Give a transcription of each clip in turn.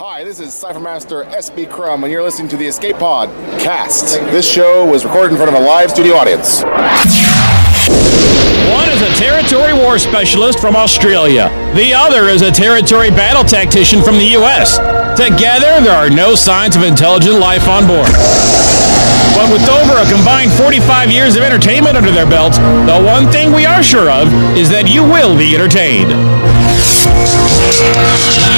Hi, this is Cypher Master SB Crumb, and you're listening to the Escape Pod Cast. This show was recorded in front of a live studio audience. One is a territory war specialist from Australia. The other is a territory battle tactician from the U.S. Together, there are no signs of intelligent life on board. But with over a combined 45 years of entertainment under their belts, the one thing we are sure of is that you will be entertained.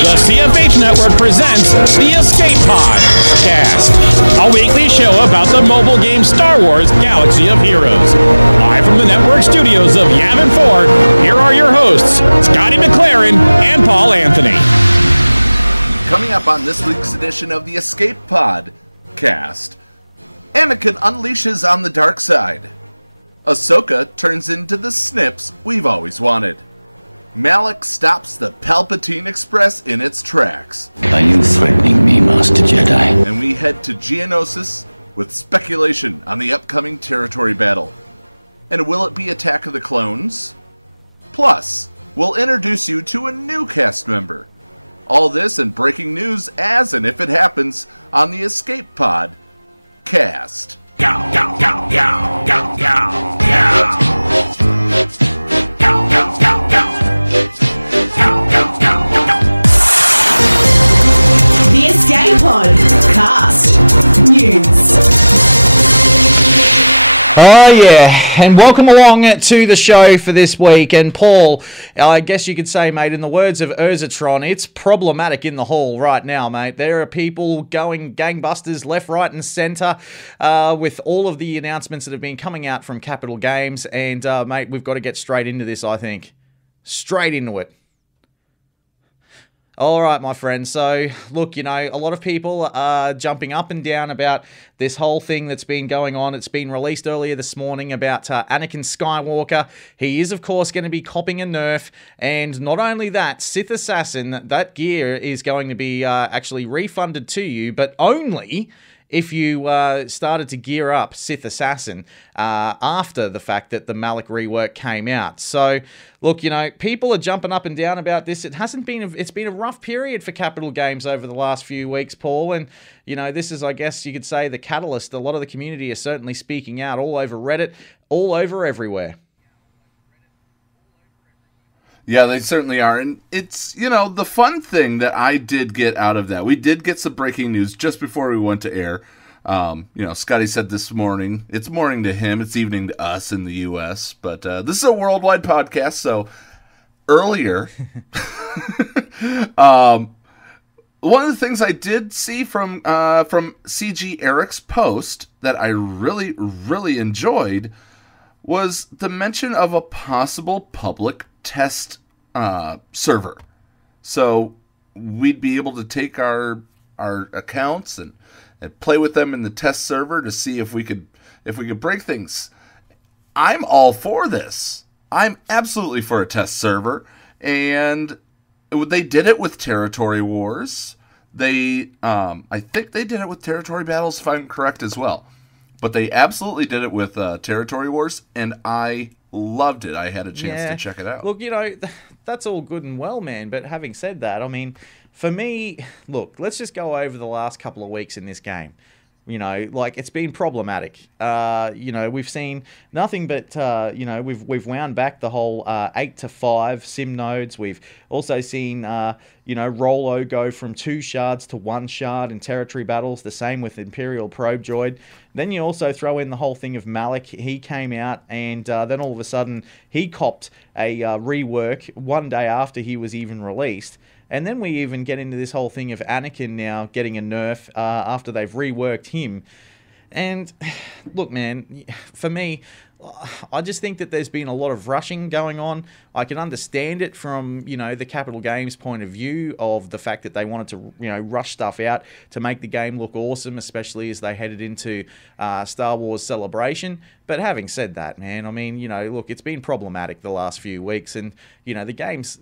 The CFH Network presents the Escape Pod Cast, a weekly show about the mobile game Star Wars Galaxy of Heroes. Live from the network studios of Yavin 4, here are your hosts, Scotty McLaren and Paul Anthony. Coming up on this week's edition of the Escape Pod Cast, Anakin unleashes on the dark side. Ahsoka turns into the Snips we've always wanted. Malak stops the Palpatine Express in its tracks. Are you threatening me, Master Jedi? And we head to Geonosis with speculation on the upcoming territory battle. And will it be Attack of the Clones? Plus, we'll introduce you to a new cast member. All this and breaking news as and if it happens on the Escape Pod Cast. Yow, yow, yow, yow, yow, yow, yow. The Escape Pod Cast News. Oh yeah, and welcome along to the show for this week. And Paul, I guess you could say, mate, in the words of Urzatron, it's problematic in the hall right now, mate. There are people going gangbusters left, right and centre with all of the announcements that have been coming out from Capital Games. And mate, we've got to get straight into this, I think. Straight into it. All right, my friend. So, look, you know, a lot of people are jumping up and down about this whole thing that's been going on. It's been released earlier this morning about Anakin Skywalker. He is, of course, going to be copping a nerf. And not only that, Sith Assassin, that gear is going to be actually refunded to you, but only if you started to gear up Sith Assassin after the fact that the Malak rework came out. So, look, you know, people are jumping up and down about this. It's been a rough period for Capital Games over the last few weeks, Paul, and, you know, this is, I guess you could say, the catalyst. A lot of the community is certainly speaking out all over Reddit, all over everywhere. Yeah, they certainly are. And it's, you know, the fun thing that I did get out of that. We did get some breaking news just before we went to air. You know, Scotty said this morning, it's morning to him, it's evening to us in the U.S., but this is a worldwide podcast, so earlier, one of the things I did see from CG Eric's post that I really, really enjoyed was the mention of a possible public test server. So we'd be able to take our accounts and play with them in the test server to see if we could break things. I'm all for this. I'm absolutely for a test server, and they did it with Territory Wars. I think they did it with Territory Battles, if I'm correct as well. But they absolutely did it with Territory Wars, and I loved it. I had a chance to check it out. Look, you know, that's all good and well, man. But having said that, I mean, for me, look, let's just go over the last couple of weeks in this game. You know, like, it's been problematic. You know, we've seen nothing but, you know, we've wound back the whole 8 to 5 sim nodes. We've also seen, you know, Rolo go from 2 shards to 1 shard in territory battles. The same with Imperial Probe Droid. Then you also throw in the whole thing of Malak. He came out, and then all of a sudden he copped a rework one day after he was even released. And then we even get into this whole thing of Anakin now getting a nerf after they've reworked him. And look, man, for me, I just think that there's been a lot of rushing going on. I can understand it from, you know, the Capital Games point of view of the fact that they wanted to, you know, rush stuff out to make the game look awesome, especially as they headed into Star Wars Celebration. But having said that, man, I mean, you know, look, it's been problematic the last few weeks, and, you know, the game's,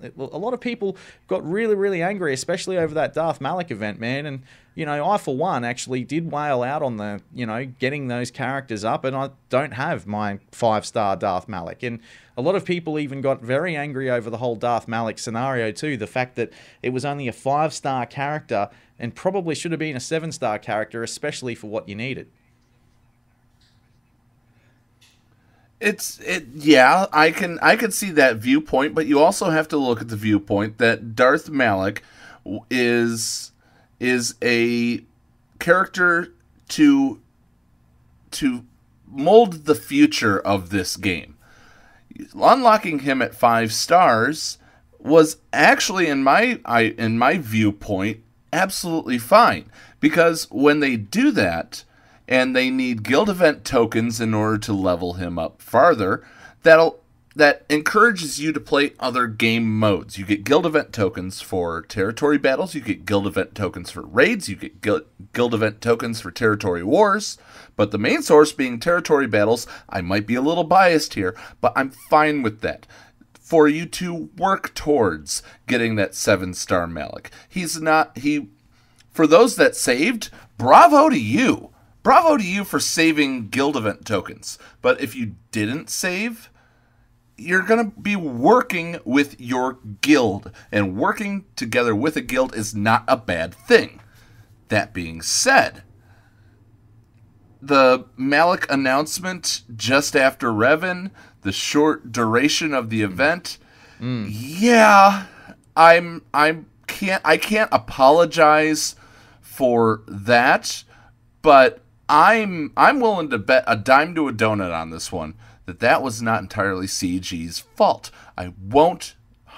a lot of people got really, really angry, especially over that Darth Malak event, man. And, you know, I, for one, actually did wail out on the, you know, getting those characters up, and I don't have have my 5-star Darth Malak. And a lot of people even got very angry over the whole Darth Malak scenario too. The fact that it was only a 5-star character and probably should have been a 7-star character, especially for what you needed. Yeah, I can see that viewpoint, but you also have to look at the viewpoint that Darth Malak is a character to mold the future of this game. Unlocking him at 5 stars was actually, in my viewpoint, absolutely fine, because when they do that and they need guild event tokens in order to level him up farther, that encourages you to play other game modes. You get guild event tokens for territory battles, you get guild event tokens for raids, you get guild event tokens for territory wars, but the main source being territory battles. I might be a little biased here, but I'm fine with that. For you to work towards getting that 7-star Malak. For those that saved, bravo to you. Bravo to you for saving guild event tokens. But if you didn't save, you're going to be working with your guild. And working together with a guild is not a bad thing. That being said, the Malak announcement just after Revan, the short duration of the event, yeah, I can't apologize for that, but I'm willing to bet a dime to a donut on this one that was not entirely CG's fault. I won't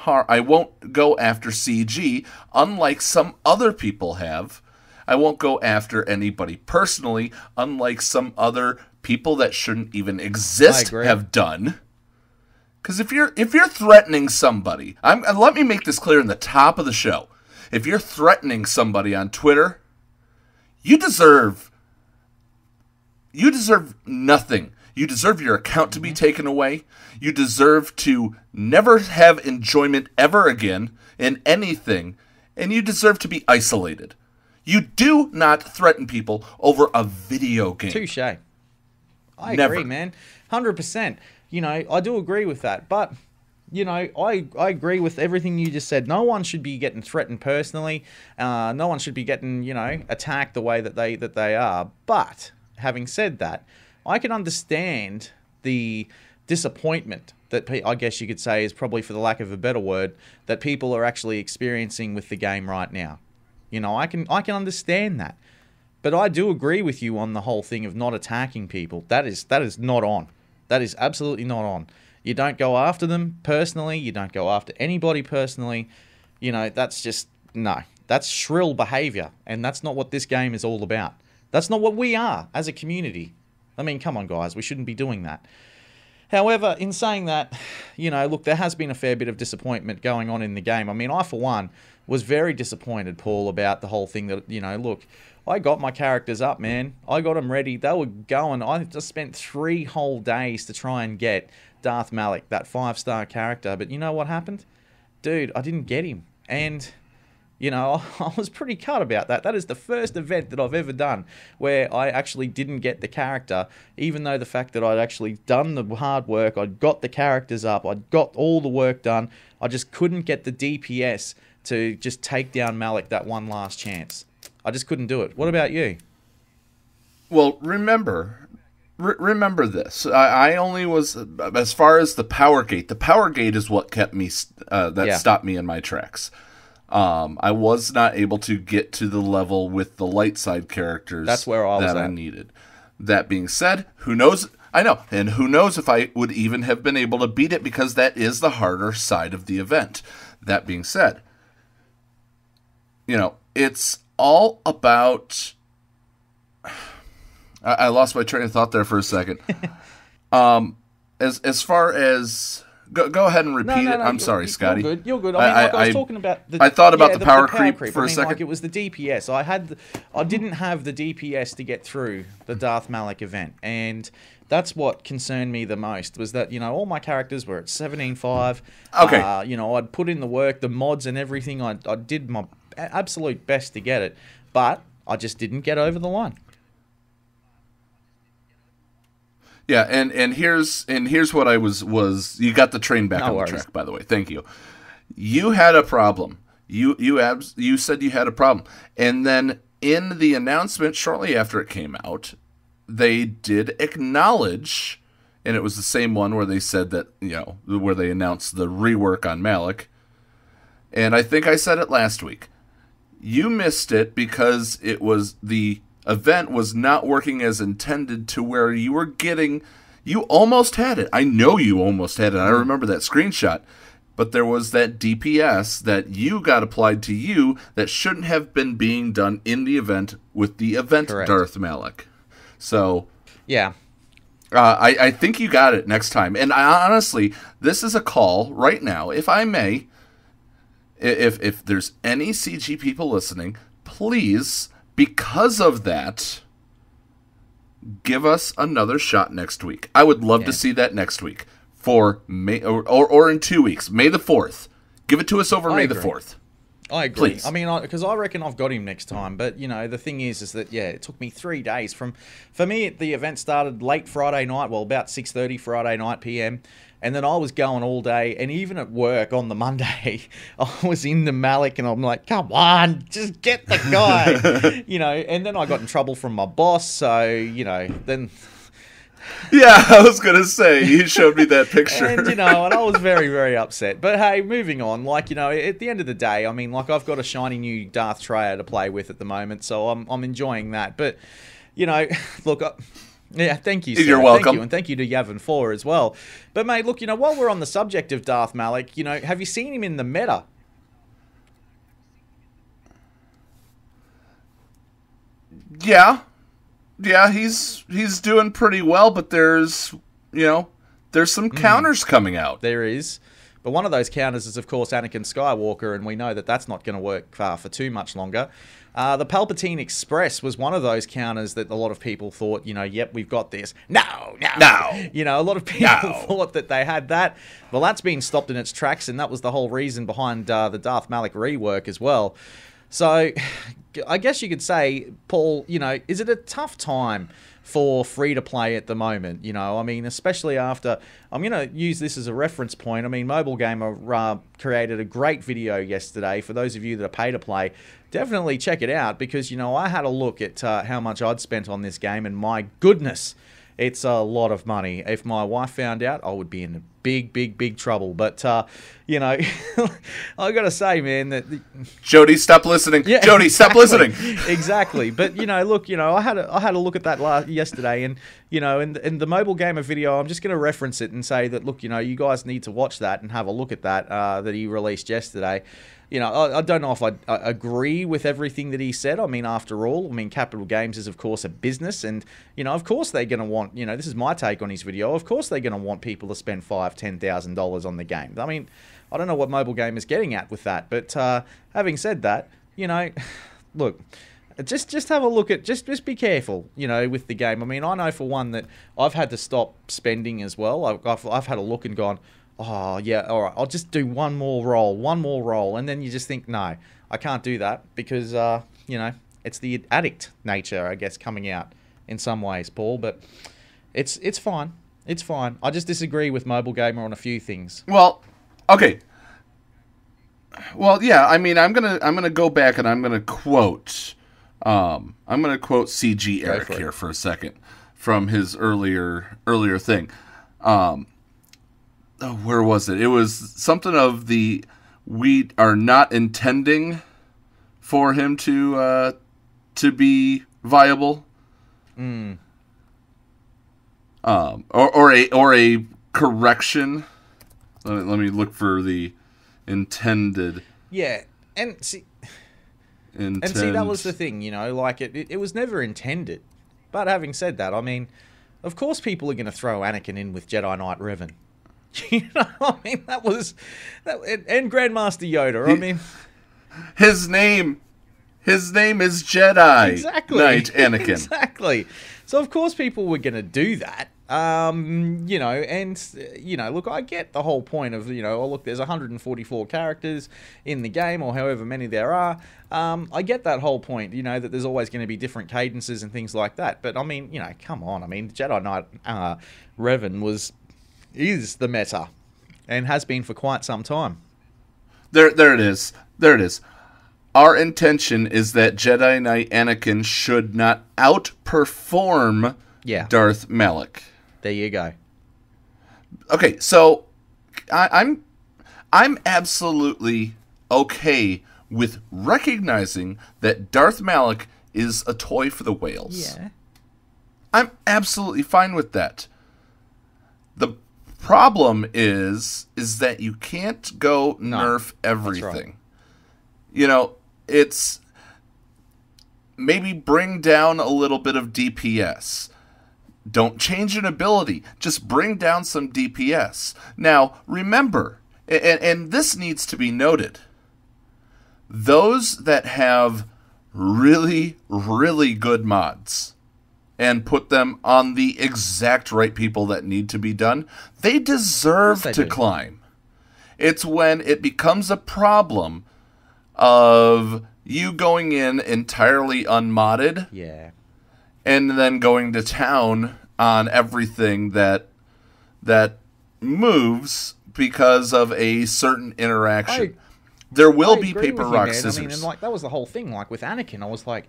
go after CG, unlike some other people have. I won't go after anybody personally, unlike some other people that shouldn't even exist have done. Because if you're threatening somebody, let me make this clear in the top of the show. If you're threatening somebody on Twitter, you deserve nothing. You deserve your account to be taken away. You deserve to never have enjoyment ever again in anything. And you deserve to be isolated. You do not threaten people over a video game. Touche. I agree, man. 100%. I do agree with that. But, I agree with everything you just said. No one should be getting threatened personally. No one should be getting, attacked the way that they are. But, having said that, I can understand the disappointment that I guess you could say is probably, for the lack of a better word, that people are actually experiencing with the game right now. I can understand that. But I do agree with you on the whole thing of not attacking people. That is not on. That is absolutely not on. You don't go after them personally. You don't go after anybody personally. That's just, no. That's shrill behavior. And that's not what this game is all about. That's not what we are as a community. I mean, come on, guys. We shouldn't be doing that. However, in saying that, look, there has been a fair bit of disappointment going on in the game. I mean, I, for one, was very disappointed, Paul, about the whole thing that, look, I got my characters up, man. I got them ready. They were going. I just spent 3 whole days to try and get Darth Malak, that 5-star character. But you know what happened? Dude, I didn't get him. And, I was pretty cut about that. That is the first event that I've ever done where I actually didn't get the character, even though the fact that I'd actually done the hard work, I'd got the characters up, I'd got all the work done, I just couldn't get the DPS to just take down Malak that one last chance. I just couldn't do it. What about you? Well, remember this. I only was, as far as the power gate. The power gate is what kept me, stopped me in my tracks. I was not able to get to the level with the light side characters. That's where I needed. That being said, who knows? I know, and who knows if I would even have been able to beat it, because that is the harder side of the event. That being said, it's all about... I lost my train of thought there for a second. As far as... Go ahead and repeat it. I'm sorry, Scotty. You're good. I was talking about the... I thought about the power creep for a second. Like, it was the DPS. I didn't have the DPS to get through the Darth Malak event, and that's what concerned me the most, was that, all my characters were at 17.5. Okay. I'd put in the work, the mods and everything. I did my absolute best to get it, but I just didn't get over the line. Yeah, and here's what I was you got the train back on the worries. track, by the way. Thank you. You had a problem. You said you had a problem. And then in the announcement shortly after it came out, they did acknowledge, and it was the same one where they said that, where they announced the rework on Malak. And I think I said it last week. You missed it because the event was not working as intended, to where you almost had it. I know you almost had it. I remember that screenshot. But there was that DPS that you got applied to you that shouldn't have been being done in the event with the event Correct. Darth Malak. So, Yeah. I think you got it next time. And honestly, this is a call right now, if I may. If there's any CG people listening, please, because of that, give us another shot next week. I would love to see that next week for May or in 2 weeks, May the 4th. Give it to us over May the 4th. I agree. Please. I mean, because I reckon I've got him next time. But, the thing is that, it took me 3 days. For me, the event started late Friday night, about 6:30 Friday night PM. And then I was going all day. And even at work on the Monday, I was in the Malak and I'm like, come on, just get the guy. And then I got in trouble from my boss. So, then... Yeah, I was going to say, you showed me that picture. And I was very, very upset. But hey, moving on, at the end of the day, I mean, I've got a shiny new Darth Traya to play with at the moment, so I'm enjoying that. But, look, yeah, thank you, sir. You're welcome. Thank you, and thank you to Yavin4 as well. But, mate, look, while we're on the subject of Darth Malak, have you seen him in the meta? Yeah. Yeah, he's doing pretty well, but there's some counters coming out. There is. But one of those counters is, of course, Anakin Skywalker, and we know that that's not going to work for too much longer. The Palpatine Express was one of those counters that a lot of people thought, yep, we've got this. No. A lot of people thought that they had that. Well, that's been stopped in its tracks, and that was the whole reason behind the Darth Malak rework as well. So, I guess you could say, Paul, is it a tough time for free-to-play at the moment? I mean, especially after... I'm going to use this as a reference point. I mean, Mobile Gamer created a great video yesterday. For those of you that are pay-to-play, definitely check it out because, I had a look at how much I'd spent on this game, and my goodness, it's a lot of money. If my wife found out, I would be in big trouble. But, I got to say, man, that... Jody, stop listening. Yeah, Jody, stop listening. Exactly. But, look, I had a look at that yesterday, and, in the Mobile Gamer video, I'm just going to reference it and say that, look, you guys need to watch that and have a look at that he released yesterday. I don't know if I agree with everything that he said. I mean, after all, Capital Games is, of course, a business. And, of course they're going to want, this is my take on his video. Of course they're going to want people to spend $5,000, $10,000 on the game. I mean, I don't know what Mobile Game is getting at with that. But having said that, look, just have a look at, just be careful, with the game. I mean, I know for one that I've had to stop spending as well. I've had a look and gone, oh, yeah, all right, I'll just do one more roll. And then you just think, no, I can't do that because, it's the addict nature, I guess, coming out in some ways, Paul. But it's fine. It's fine. I just disagree with Mobile Gamer on a few things. Well, okay. Well, yeah, I mean, I'm gonna go back and I'm gonna quote CG Eric here for a second from his earlier thing. Where was it? It was something of the, we are not intending for him to be viable. Or a correction. Let me look for the intended. Yeah, and see, that was the thing, it was never intended. But having said that, I mean, of course people are going to throw Anakin in with Jedi Knight Revan. That was... and Grandmaster Yoda, I mean... His name is Jedi exactly. Knight Anakin. Exactly. So, of course, people were going to do that. You know, and, you know, look, I get the whole point of, you know, oh, look, there's 144 characters in the game, or however many there are. I get that whole point, you know, that there's always going to be different cadences and things like that. But, I mean, you know, come on. I mean, Jedi Knight Revan is the meta and has been for quite some time. There it is. There it is. Our intention is that Jedi Knight Anakin should not outperform Darth Malak. There you go. Okay, so I'm absolutely okay with recognizing that Darth Malak is a toy for the whales. Yeah. I'm absolutely fine with that. The problem is that you can't go nerf everything. That's right. You know, it's maybe bring down a little bit of DPS. Don't change an ability. Just bring down some DPS. Now, remember, and this needs to be noted, those that have really, really good mods and put them on the exact right people that need to be done, they deserve to climb. It's when it becomes a problem of you going in entirely unmodded, and then going to town on everything that moves because of a certain interaction. There will be paper, rock, scissors. I mean, and like that was the whole thing. Like with Anakin, I was like,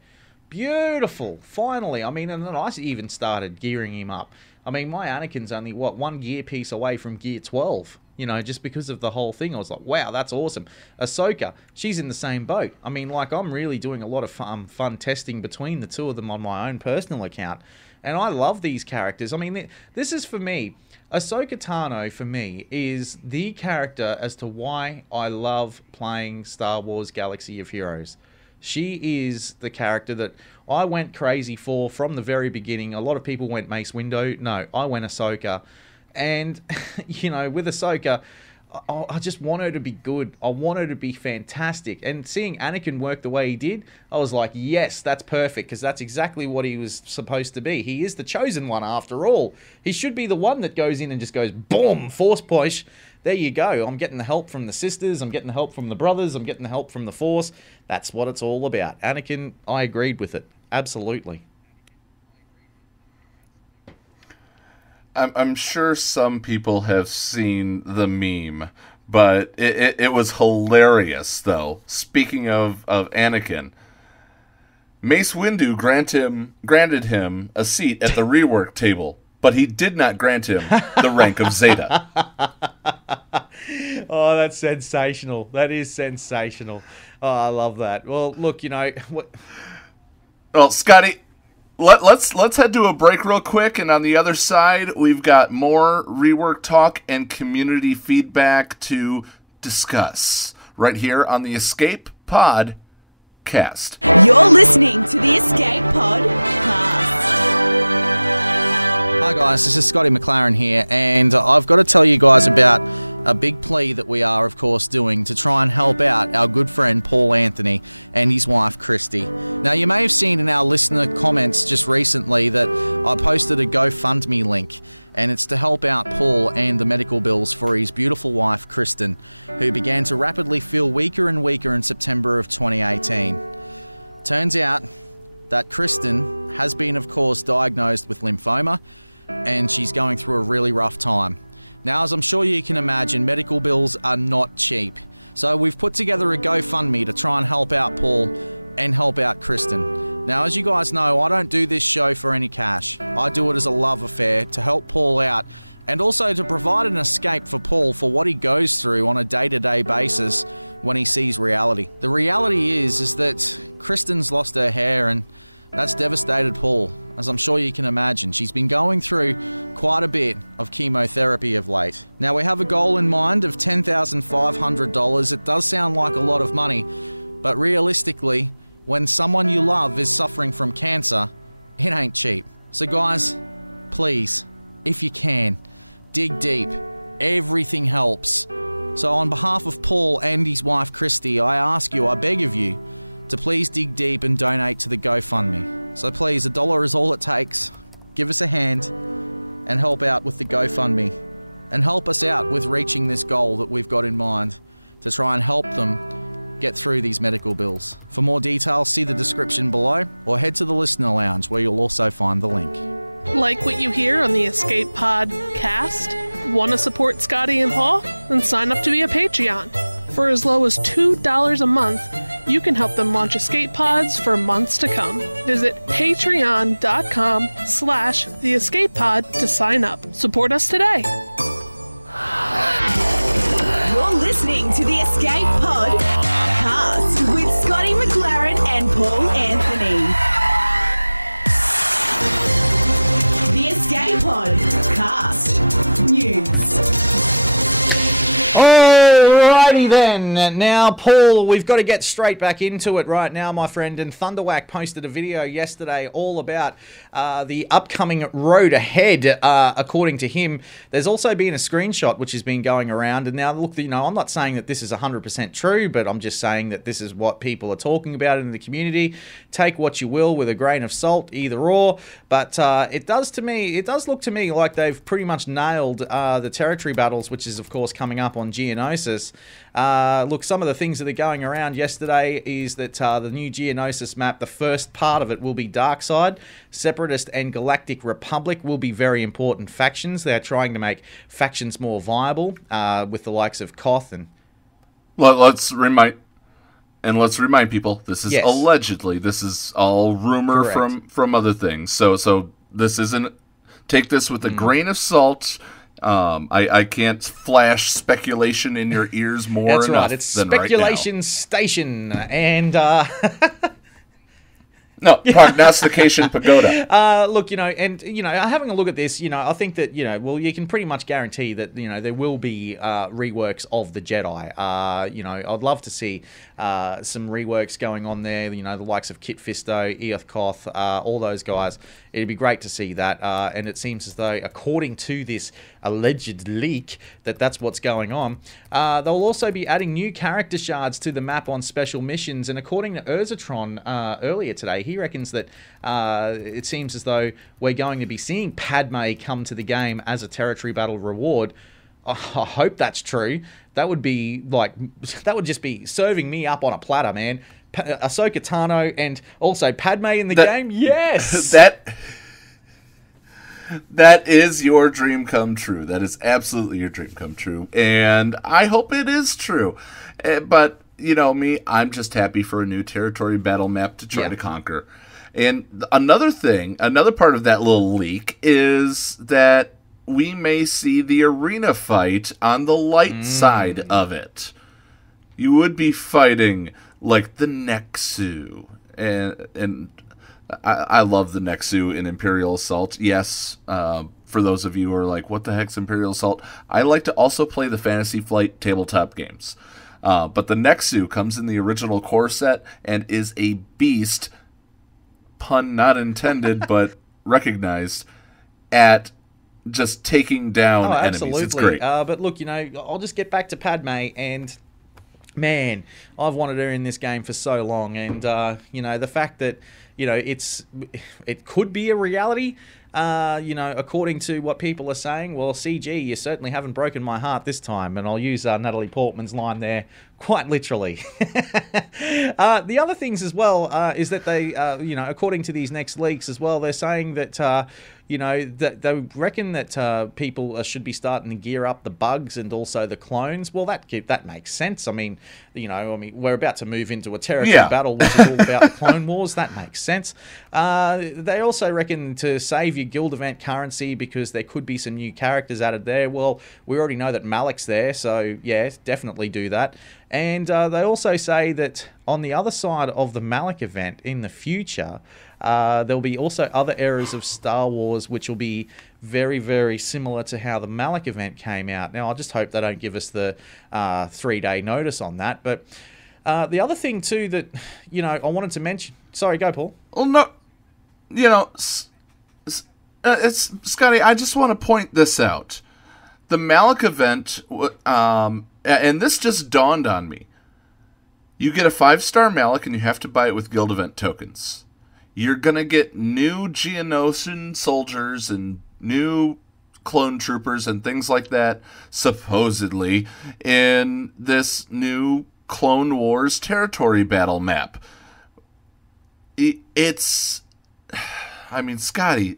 beautiful, finally. I mean, and then I even started gearing him up. I mean, my Anakin's only, what, one gear piece away from gear 12. You know, just because of the whole thing, I was like, wow, that's awesome. Ahsoka, she's in the same boat. I mean, like, I'm really doing a lot of fun testing between the two of them on my own personal account. And I love these characters. I mean, this is for me. Ahsoka Tano, for me, is the character as to why I love playing Star Wars Galaxy of Heroes. She is the character that I went crazy for from the very beginning. A lot of people went Mace Windu. No, I went Ahsoka. And, you know, with Ahsoka, I just want her to be good. I want her to be fantastic. And seeing Anakin work the way he did, I was like, yes, that's perfect, because that's exactly what he was supposed to be. He is the chosen one, after all. He should be the one that goes in and just goes, boom, force push. There you go. I'm getting the help from the sisters. I'm getting the help from the brothers. I'm getting the help from the Force. That's what it's all about. Anakin, I agreed with it. Absolutely. I'm sure some people have seen the meme, but it was hilarious, though. Speaking of Anakin, Mace Windu granted him a seat at the rework table, but he did not grant him the rank of Zeta. Oh, that's sensational. That is sensational. Oh, I love that. Well, look, you know... Well, Scotty... Let's head to a break real quick, and on the other side, we've got more rework talk and community feedback to discuss right here on the Escape Pod Cast. You're listening to the Escape Pod Cast. Hi guys, this is Scotty McLaren here, and I've got to tell you guys about a big plea that we are, of course, doing to try and help out our good friend Paul Anthony and his wife Christy. Now, you may have seen in our listener comments just recently that I posted a GoFundMe link, and it's to help out Paul and the medical bills for his beautiful wife Kristen, who began to rapidly feel weaker and weaker in September of 2018. Turns out that Kristen has been, of course, diagnosed with lymphoma, and she's going through a really rough time. Now, as I'm sure you can imagine, medical bills are not cheap. So we've put together a GoFundMe to try and help out Paul and help out Kristen. Now, as you guys know, I don't do this show for any cash. I do it as a love affair to help Paul out and also to provide an escape for Paul for what he goes through on a day-to-day basis when he sees reality. The reality is that Kristen's lost her hair, and that's devastated Paul, as I'm sure you can imagine. She's been going through quite a bit of chemotherapy of late. Now, we have a goal in mind of $10,500. It does sound like a lot of money, but realistically, when someone you love is suffering from cancer, it ain't cheap. So guys, please, if you can, dig deep. Everything helps. So on behalf of Paul and his wife Christy, I ask you, I beg of you, to please dig deep and donate to the GoFundMe. So please, $1 is all it takes. Give us a hand. and help out with the GoFundMe and help us out with reaching this goal that we've got in mind to try and help them get through these medical bills. For more details, see the description below or head to the Listener Lounge where you'll also find the link. Like what you hear on the Escape Pod cast? Want to support Scotty and Paul? Then sign up to be a Patreon. For as low as $2 a month, you can help them launch escape pods for months to come. Visit patreon.com/The Escape Pod to sign up. Support us today. You're listening to the Escape Pod cast with Scotty McLaren and Paul Anthony. The Escape Pod cast news. Alrighty then. Now, Paul, we've got to get straight back into it right now, my friend. And Thunderwhack posted a video yesterday all about the upcoming road ahead, according to him. There's also been a screenshot which has been going around. And now, look, I'm not saying that this is 100% true, but I'm just saying that this is what people are talking about in the community. Take what you will with a grain of salt, either or. But it does look to me like they've pretty much nailed the territory battles, which is, of course, coming up on Geonosis. Look, some of the things that are going around yesterday is that the new Geonosis map, the first part of it will be Darkside. Separatist and Galactic Republic will be very important factions. They're trying to make factions more viable with the likes of Koth and... Well, let's remind people, this is allegedly, this is all rumor from other things. So this isn't, take this with a grain of salt. I can't flash speculation in your ears more That's enough right. It's than Speculation right now. Station. And no, Prognostication Pagoda. look, having a look at this, I think that, you can pretty much guarantee that, there will be reworks of the Jedi. I'd love to see some reworks going on there, the likes of Kit Fisto, Eoth Koth, all those guys. It'd be great to see that. And it seems as though, according to this alleged leak, that's what's going on. They'll also be adding new character shards to the map on special missions. And according to Urzatron earlier today, he reckons that it seems as though we're going to be seeing Padme come to the game as a territory battle reward. I hope that's true. That would just be serving me up on a platter, man. Ahsoka Tano and also Padme in the game. Yes, that is your dream come true. That is absolutely your dream come true, and I hope it is true. But you know me, I'm just happy for a new territory battle map to try to conquer. And another part of that little leak is that we may see the arena fight on the light side of it. You would be fighting like the Nexu, and I love the Nexu in Imperial Assault. Yes, for those of you who are like, what the heck's Imperial Assault? I like to also play the Fantasy Flight tabletop games. But the Nexu comes in the original core set and is a beast, pun not intended, but recognized, at just taking down enemies. It's great. But look, I'll just get back to Padme, and man, I've wanted her in this game for so long, and the fact that it could be a reality. According to what people are saying, well, CG, you certainly haven't broken my heart this time, and I'll use Natalie Portman's line there quite literally. The other things as well is that they, according to these next leaks as well, they're saying that, that they reckon that people should be starting to gear up the bugs and also the clones. Well, that makes sense. I mean, we're about to move into a territory battle, which is all about the Clone Wars. That makes sense. They also reckon to save your guild event currency because there could be some new characters added there. Well, we already know that Malak's there, so yeah, definitely do that. And they also say that on the other side of the Malak event in the future, there'll be also other eras of Star Wars which will be very, very similar to how the Malak event came out. Now, I just hope they don't give us the 3-day notice on that. But the other thing, too, that, I wanted to mention... Sorry, go, Paul. Well, no, it's Scotty, I just want to point this out. The Malak event, and this just dawned on me. You get a 5-star Malak and you have to buy it with guild event tokens. You're going to get new Geonosian soldiers and new clone troopers and things like that, supposedly, in this new Clone Wars territory battle map. It's... I mean, Scotty,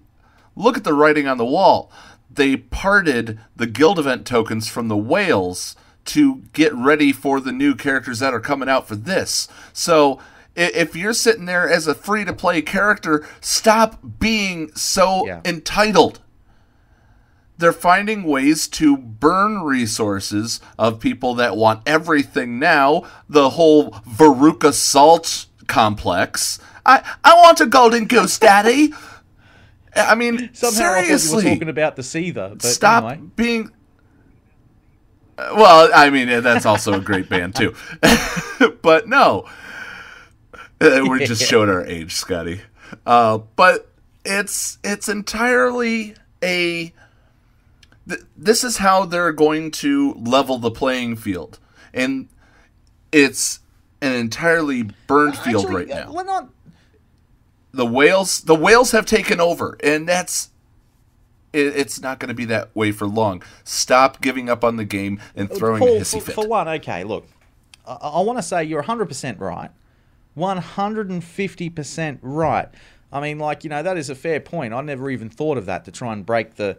look at the writing on the wall. They parted the guild event tokens from the whales to get ready for the new characters that are coming out for this. So if you're sitting there as a free-to-play character, stop being so entitled. They're finding ways to burn resources of people that want everything now. The whole Veruca Salt complex. I want a golden goose, Daddy. I mean, somehow seriously. I thought you were talking about the Seether. But stop anyway. being... Well, I mean, that's also a great band, too. But no. We're just showing our age, Scotty. But it's entirely a... This is how they're going to level the playing field. And it's an entirely burned field right now. We're not... The whales have taken over, and it's not going to be that way for long. Stop giving up on the game and throwing a hissy fit. For one, okay, look, I want to say you're 100% right. 150% right. I mean, that is a fair point. I never even thought of that, to try and break to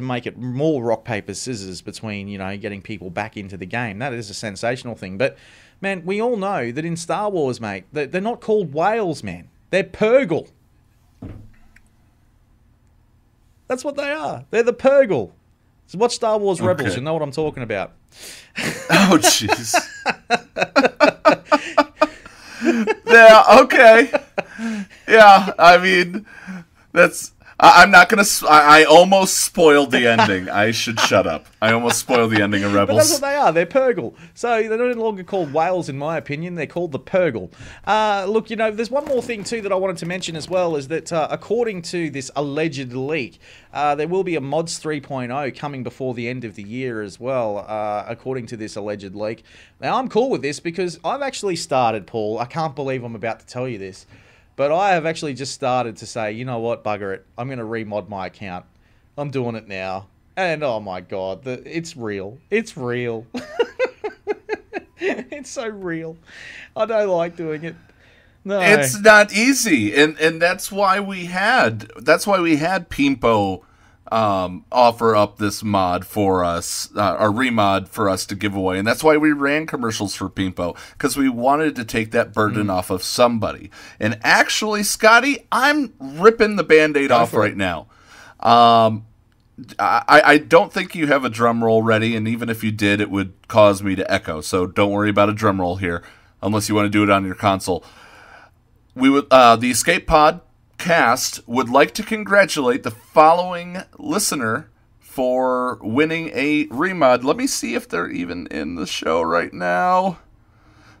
make it more rock, paper, scissors between, getting people back into the game. That is a sensational thing. But, man, we all know that in Star Wars, mate, they're not called whales, man. They're Purgle. That's what they are. They're the Purgle. So watch Star Wars Rebels. You know what I'm talking about. Oh, jeez. Yeah, okay. Yeah, I mean, I'm not going to... I almost spoiled the ending. I should shut up. I almost spoiled the ending of Rebels. But that's what they are. They're Purgle. So they're no longer called whales, in my opinion. They're called the Purgle. Look, there's one more thing, too, that I wanted to mention as well, is that according to this alleged leak, there will be a Mods 3.0 coming before the end of the year as well, according to this alleged leak. Now, I'm cool with this because I've actually started, Paul. I can't believe I'm about to tell you this. But I have actually just started to say, you know what, bugger it. I'm going to remod my account. I'm doing it now. And oh my God, it's real. It's real. It's so real. I don't like doing it. No. It's not easy. And that's why we had Pimpo offer up this mod for us, a remod for us to give away. And that's why we ran commercials for Pimpo, because we wanted to take that burden off of somebody. And actually, Scotty, I'm ripping the Band-Aid off right now. I don't think you have a drum roll ready, and even if you did, it would cause me to echo. So don't worry about a drum roll here, unless you want to do it on your console. We would the Escape Pod Cast would like to congratulate the following listener for winning a remod. Let me see if they're even in the show right now.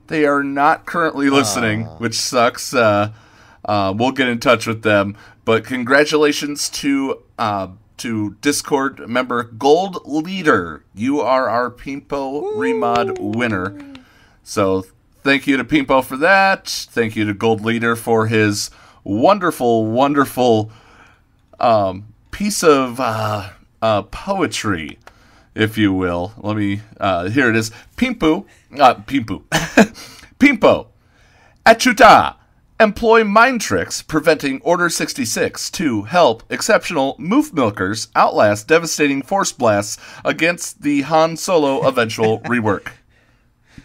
They are not currently listening, which sucks. We'll get in touch with them. But congratulations to Discord member Gold Leader. You are our Pimpo remod winner. So thank you to Pimpo for that. Thank you to Gold Leader for his wonderful, wonderful piece of poetry, if you will. Let me, here it is. Pimpo. Pimpo. Achuta. Employ mind tricks preventing Order 66 to help exceptional moof milkers outlast devastating force blasts against the Han Solo eventual rework.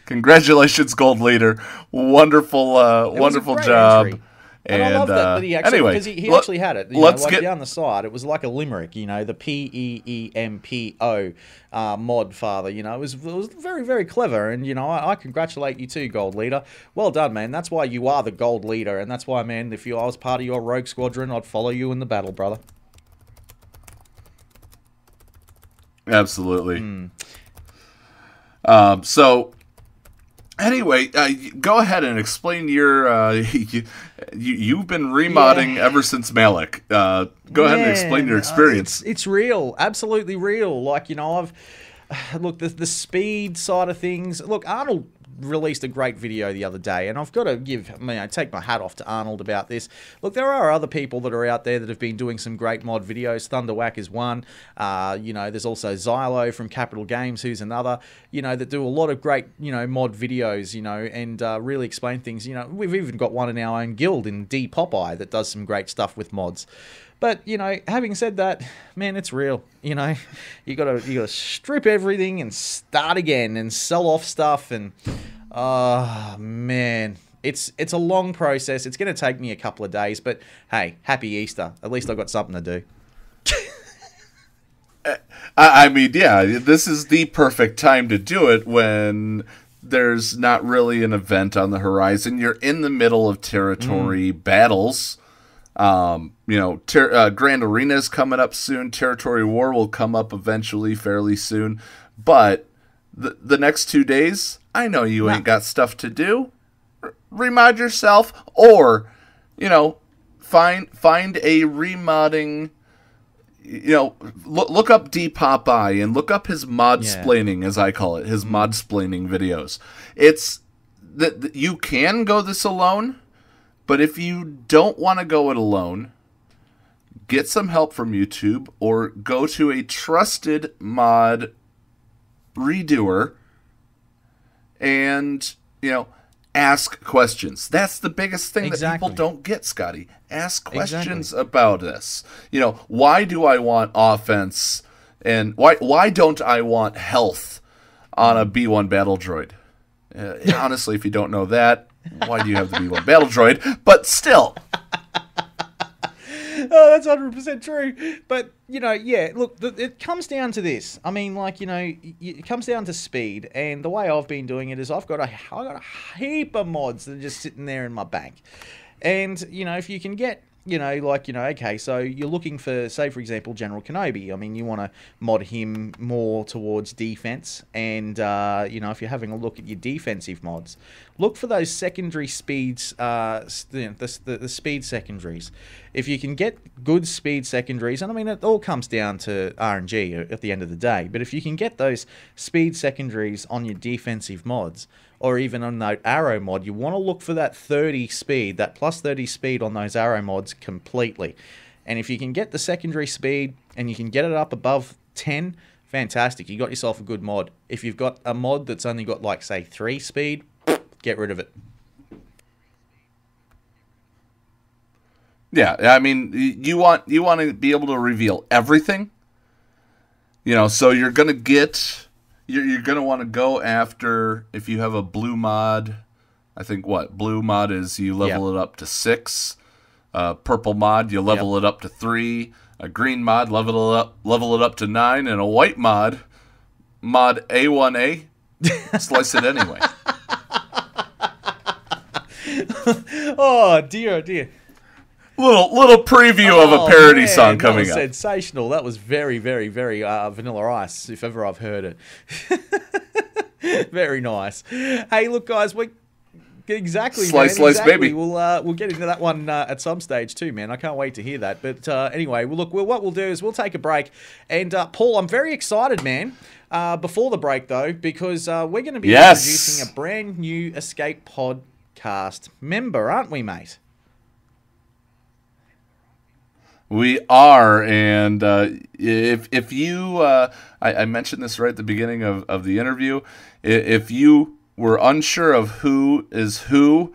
Congratulations, Gold Leader. Wonderful, wonderful job. Entry. And I love that he actually, anyway, because he actually had it. Let's get down the side. It was like a limerick, the PEEMPO mod father. It was very, very clever. And I congratulate you too, Gold Leader. Well done, man. That's why you are the Gold Leader, and that's why, man, if I was part of your rogue squadron, I'd follow you in the battle, brother. Absolutely. So. Anyway, go ahead and explain your. You've been remodding ever since Malak. Go ahead and explain your experience. It's real, absolutely real. I've look the speed side of things. Look, Arnold released a great video the other day, and I've got to take my hat off to Arnold about this. Look, there are other people that are out there that have been doing some great mod videos. Thunderwhack is one. There's also Xylo from Capital Games, who's another, that do a lot of great, mod videos, and really explain things. We've even got one in our own guild in D Popeye that does some great stuff with mods. But, having said that, man, it's real. You gotta strip everything and start again and sell off stuff, and man, it's a long process. It's gonna take me a couple of days, but hey, happy Easter. At least I've got something to do. I mean, yeah, this is the perfect time to do it when there's not really an event on the horizon. You're in the middle of territory battles. Grand Arena is coming up soon. Territory War will come up eventually, fairly soon. But the next 2 days, I know you ain't got stuff to do. Remod yourself, or find a remodding. Look up D Popeye and look up his mod-splaining, as I call it, his mod-splaining videos. It's that you can go this alone. But if you don't want to go it alone, get some help from YouTube or go to a trusted mod redoer and, ask questions. That's the biggest thing that people don't get, Scotty. Ask questions about this. Why do I want offense and why don't I want health on a B1 battle droid? Honestly, if you don't know that, why do you have the B1 battle droid? But still. Oh, that's 100% true. But, look, it comes down to this. I mean, it comes down to speed. And the way I've been doing it is I've got a heap of mods that are just sitting there in my bank. And, if you can get... okay, so you're looking for, say, for example, General Kenobi. I mean, you want to mod him more towards defense, and, if you're having a look at your defensive mods, look for those secondary speeds, the speed secondaries. If you can get good speed secondaries, and I mean, it all comes down to RNG at the end of the day, but if you can get those speed secondaries on your defensive mods, or even on that arrow mod, you want to look for that 30 speed, that plus 30 speed on those arrow mods completely. And if you can get the secondary speed and you can get it up above 10, fantastic. You got yourself a good mod. If you've got a mod that's only got, say, 3 speed, get rid of it. Yeah, I mean, you want to be able to reveal everything. So you're going to get... You're going to want to go after, if you have a blue mod, I think blue mod is you level it up to 6. Purple mod, you level it up to 3. A green mod, level it up to 9. And a white mod A1A, slice it anyway. Oh, dear. Little preview of a parody song coming up. Sensational. That was very, very, very Vanilla Ice, if ever I've heard it. Very nice. Hey, look, guys, Slice, baby. We'll get into that one at some stage too, man. I can't wait to hear that. But anyway, what we'll do is we'll take a break. And Paul, I'm very excited, man. Before the break, though, because we're going to be introducing a brand new Escape Podcast member, aren't we, mate? We are, and if you, I mentioned this right at the beginning of the interview, if you were unsure of who is who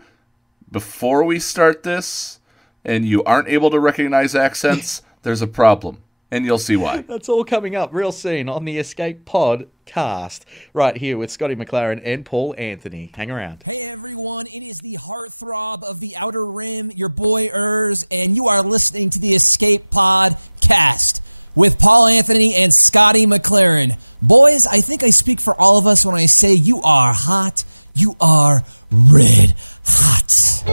before we start this, and you aren't able to recognize accents, there's a problem, and you'll see why. That's all coming up real soon on the Escape Podcast, right here with Scotty McLaren and Paul Anthony. Hang around. Hey everyone, it is the heartthrob of the Outer Rim, your boy Urs, and you are listening to the Escape Podcast with Paul Anthony and Scotty McLaren. Boys, I think I speak for all of us when I say you are hot, you are red hot.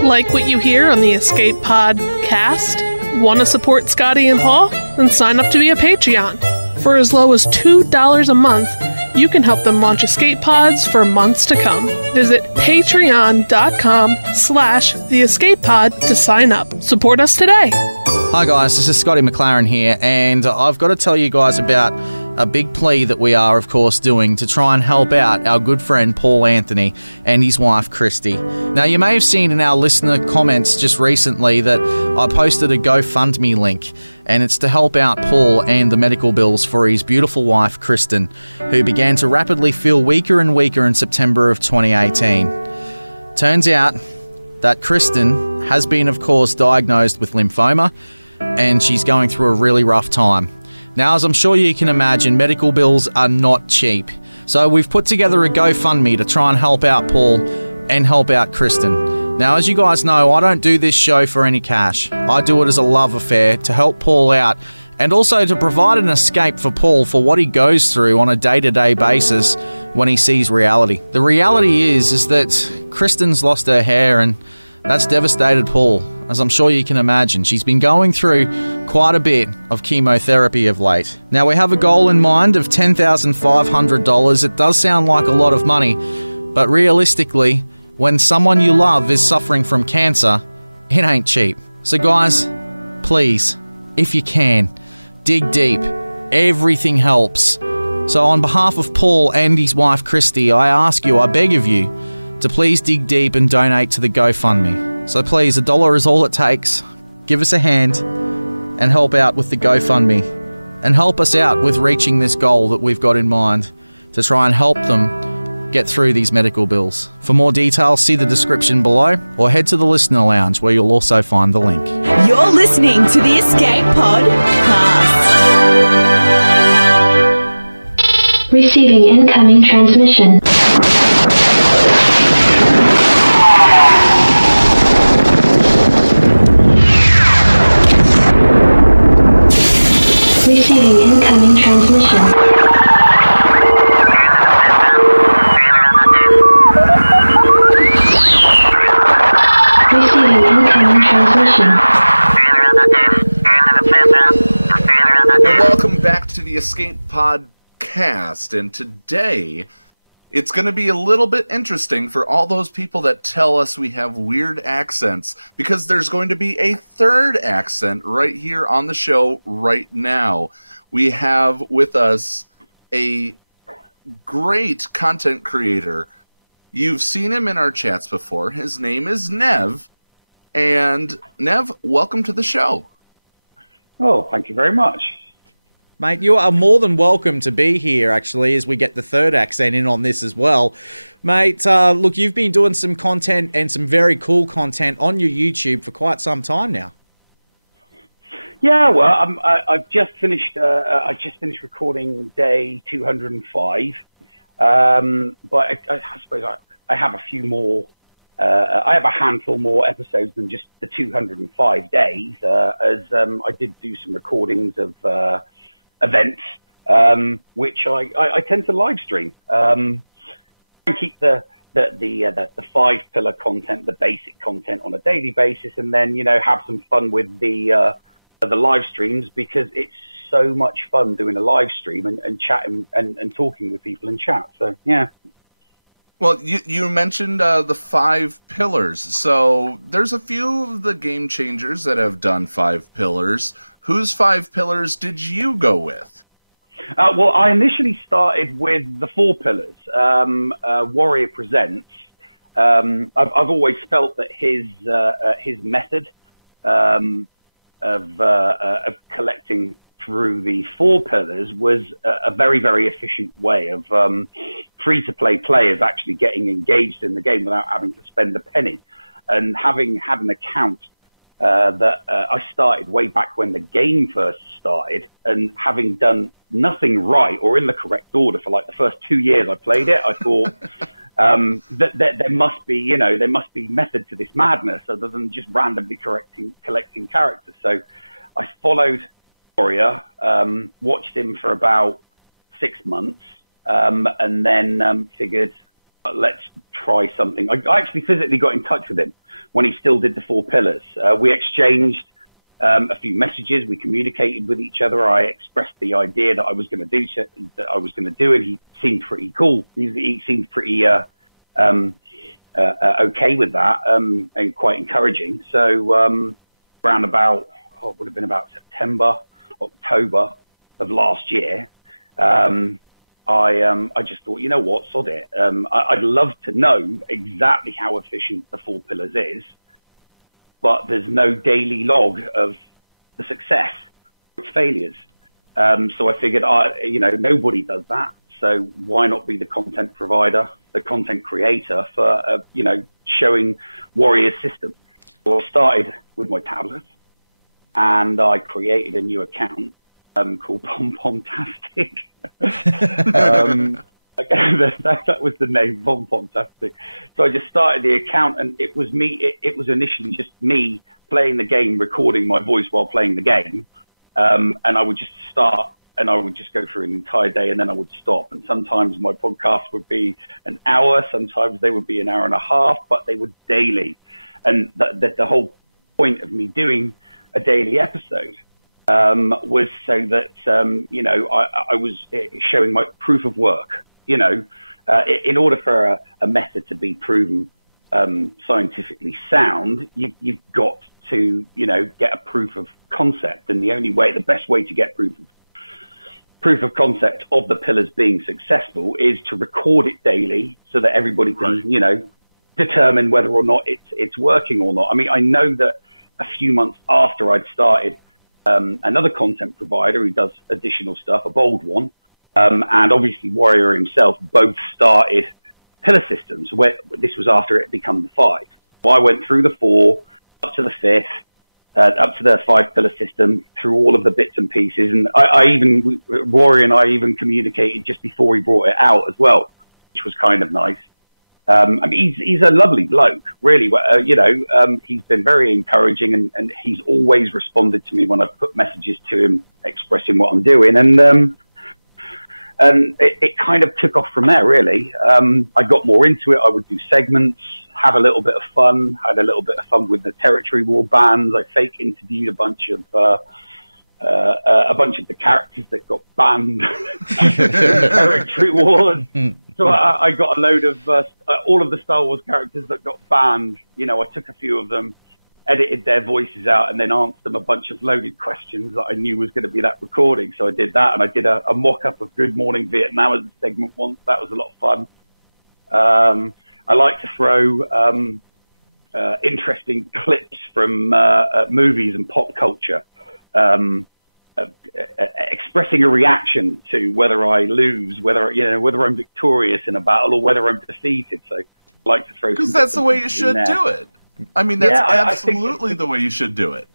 Like what you hear on the Escape Podcast? Want to support Scotty and Paul? Then sign up to be a Patreon. For as low as $2 a month, you can help them launch escape pods for months to come. Visit patreon.com/theescapepod to sign up. Support us today. Hi guys, this is Scotty McLaren here, and I've got to tell you guys about a big plea that we are, of course, doing to try and help out our good friend Paul Anthony and his wife Christy. Now, you may have seen in our listener comments just recently that I posted a GoFundMe link, and it's to help out Paul and the medical bills for his beautiful wife Kristen, who began to rapidly feel weaker and weaker in September of 2018. Turns out that Kristen has been, of course, diagnosed with lymphoma, and she's going through a really rough time. Now, as I'm sure you can imagine, medical bills are not cheap. So we've put together a GoFundMe to try and help out Paul and help out Kristen. Now, as you guys know, I don't do this show for any cash. I do it as a love affair to help Paul out and also to provide an escape for Paul for what he goes through on a day-to-day basis when he sees reality. The reality is that Kristen's lost her hair, and that's devastated Paul, as I'm sure you can imagine. She's been going through quite a bit of chemotherapy of late. Now, we have a goal in mind of $10,500. It does sound like a lot of money, but realistically, when someone you love is suffering from cancer, it ain't cheap. So guys, please, if you can, dig deep. Everything helps. So on behalf of Paul and his wife Christy, I ask you, I beg of you, to please dig deep and donate to the GoFundMe. So please, $1 is all it takes. Give us a hand and help out with the GoFundMe. And help us out with reaching this goal that we've got in mind to try and help them get through these medical bills. For more details, see the description below or head to the Listener Lounge, where you'll also find the link. You're listening to the Escape Pod Cast. Receiving incoming transmission. Receiving incoming transmission. Receiving incoming transmission. And welcome back to the Escape Podcast. And today, it's going to be a little bit interesting for all those people that tell us we have weird accents, because there's going to be a third accent right here on the show right now. We have with us a great content creator. You've seen him in our chats before. His name is Nev. And Nev, welcome to the show. Oh, thank you very much. Mate, you are more than welcome to be here, actually, as we get the third accent in on this as well. Mate, look, you've been doing some content and some very cool content on your YouTube for quite some time now. Yeah, well, I've just finished. I just finished recording day 205, but I suppose I have a few more. I have a handful more episodes than just the 205 days, as I did do some recordings of events, which I tend to live stream. And keep the 5-pillar content, the basic content on a daily basis, and then have some fun with the live streams, because it's so much fun doing a live stream and chatting and talking with people in chat. So yeah. Well, you mentioned the 5 pillars. So there's a few of the game changers that have done 5 pillars. Whose 5 pillars did you go with? Well, I initially started with the 4 pillars. Warrior Presents. I've always felt that his method of collecting through the 4 pillars was a very, very efficient way of free-to-play players actually getting engaged in the game without having to spend a penny. And having had an account that I started way back when the game first started, and having done nothing right or in the correct order for like the first 2 years I played it, I thought that there must be method to this madness other than just randomly collecting characters. So I followed Warrior, watched him for about 6 months, and then figured, let's try something. I actually physically got in touch with him when he still did the 4 pillars. We exchanged a few messages. We communicated with each other. I expressed the idea that I was going to do, and he seemed pretty cool. He seemed pretty okay with that, and quite encouraging. So around about it would have been about September, October of last year. I just thought, you know what, sod it. I'd love to know exactly how efficient the 4 pillars is, but there's no daily log of the success, failures. So I figured, nobody does that. So why not be the content provider, the content creator for, showing Warrior's system? So I started with my tablet and I created a new account called Pom-Pom-tastic. That was the name, Pom-Pom-tastic. So I just started the account, and it was me. It was initially just me playing the game, recording my voice while playing the game. And I would just start, and I would just go through an entire day, and then I would stop. And sometimes my podcasts would be an hour, sometimes they would be an hour and a half, but they were daily. And the whole point of me doing a daily episode was so that, I was showing my proof of work. In order for a method to be proven scientifically sound, you've got to, get a proof of concept. And the best way to get proof of concept of the pillars being successful is to record it daily so that everybody can, determine whether or not it's working or not. I mean, I know that a few months after I'd started, another content provider who does additional stuff, a bold one, and obviously Warrior himself, both started pillar systems. This was after it became the 5. So I went through the 4, up to the 5th, up to the 5 pillar system, through all of the bits and pieces. And Warrior and I even communicated just before he brought it out as well, which was kind of nice. He's a lovely bloke, really. He's been very encouraging, and he's always responded to me when I've put messages to him expressing what I'm doing. And it kind of took off from there, really. I got more into it. I would do segments, have a little bit of fun, had a little bit of fun with the territory war bands. I fake interviewed a bunch of the characters that got banned territory wars. So I got a load of all of the Star Wars characters that got banned. I took a few of them, edited their voices out, and then answered them a bunch of loaded questions that I knew was going to be that recording. So I did that, and I did a mock-up of Good Morning Vietnam as a segment once. That was a lot of fun. I like to throw interesting clips from movies and pop culture. Expressing a reaction to whether I lose, whether I'm victorious in a battle or whether I'm defeated. So I like to throw, because that's the way you should do it. I mean, that's absolutely the way you should do it.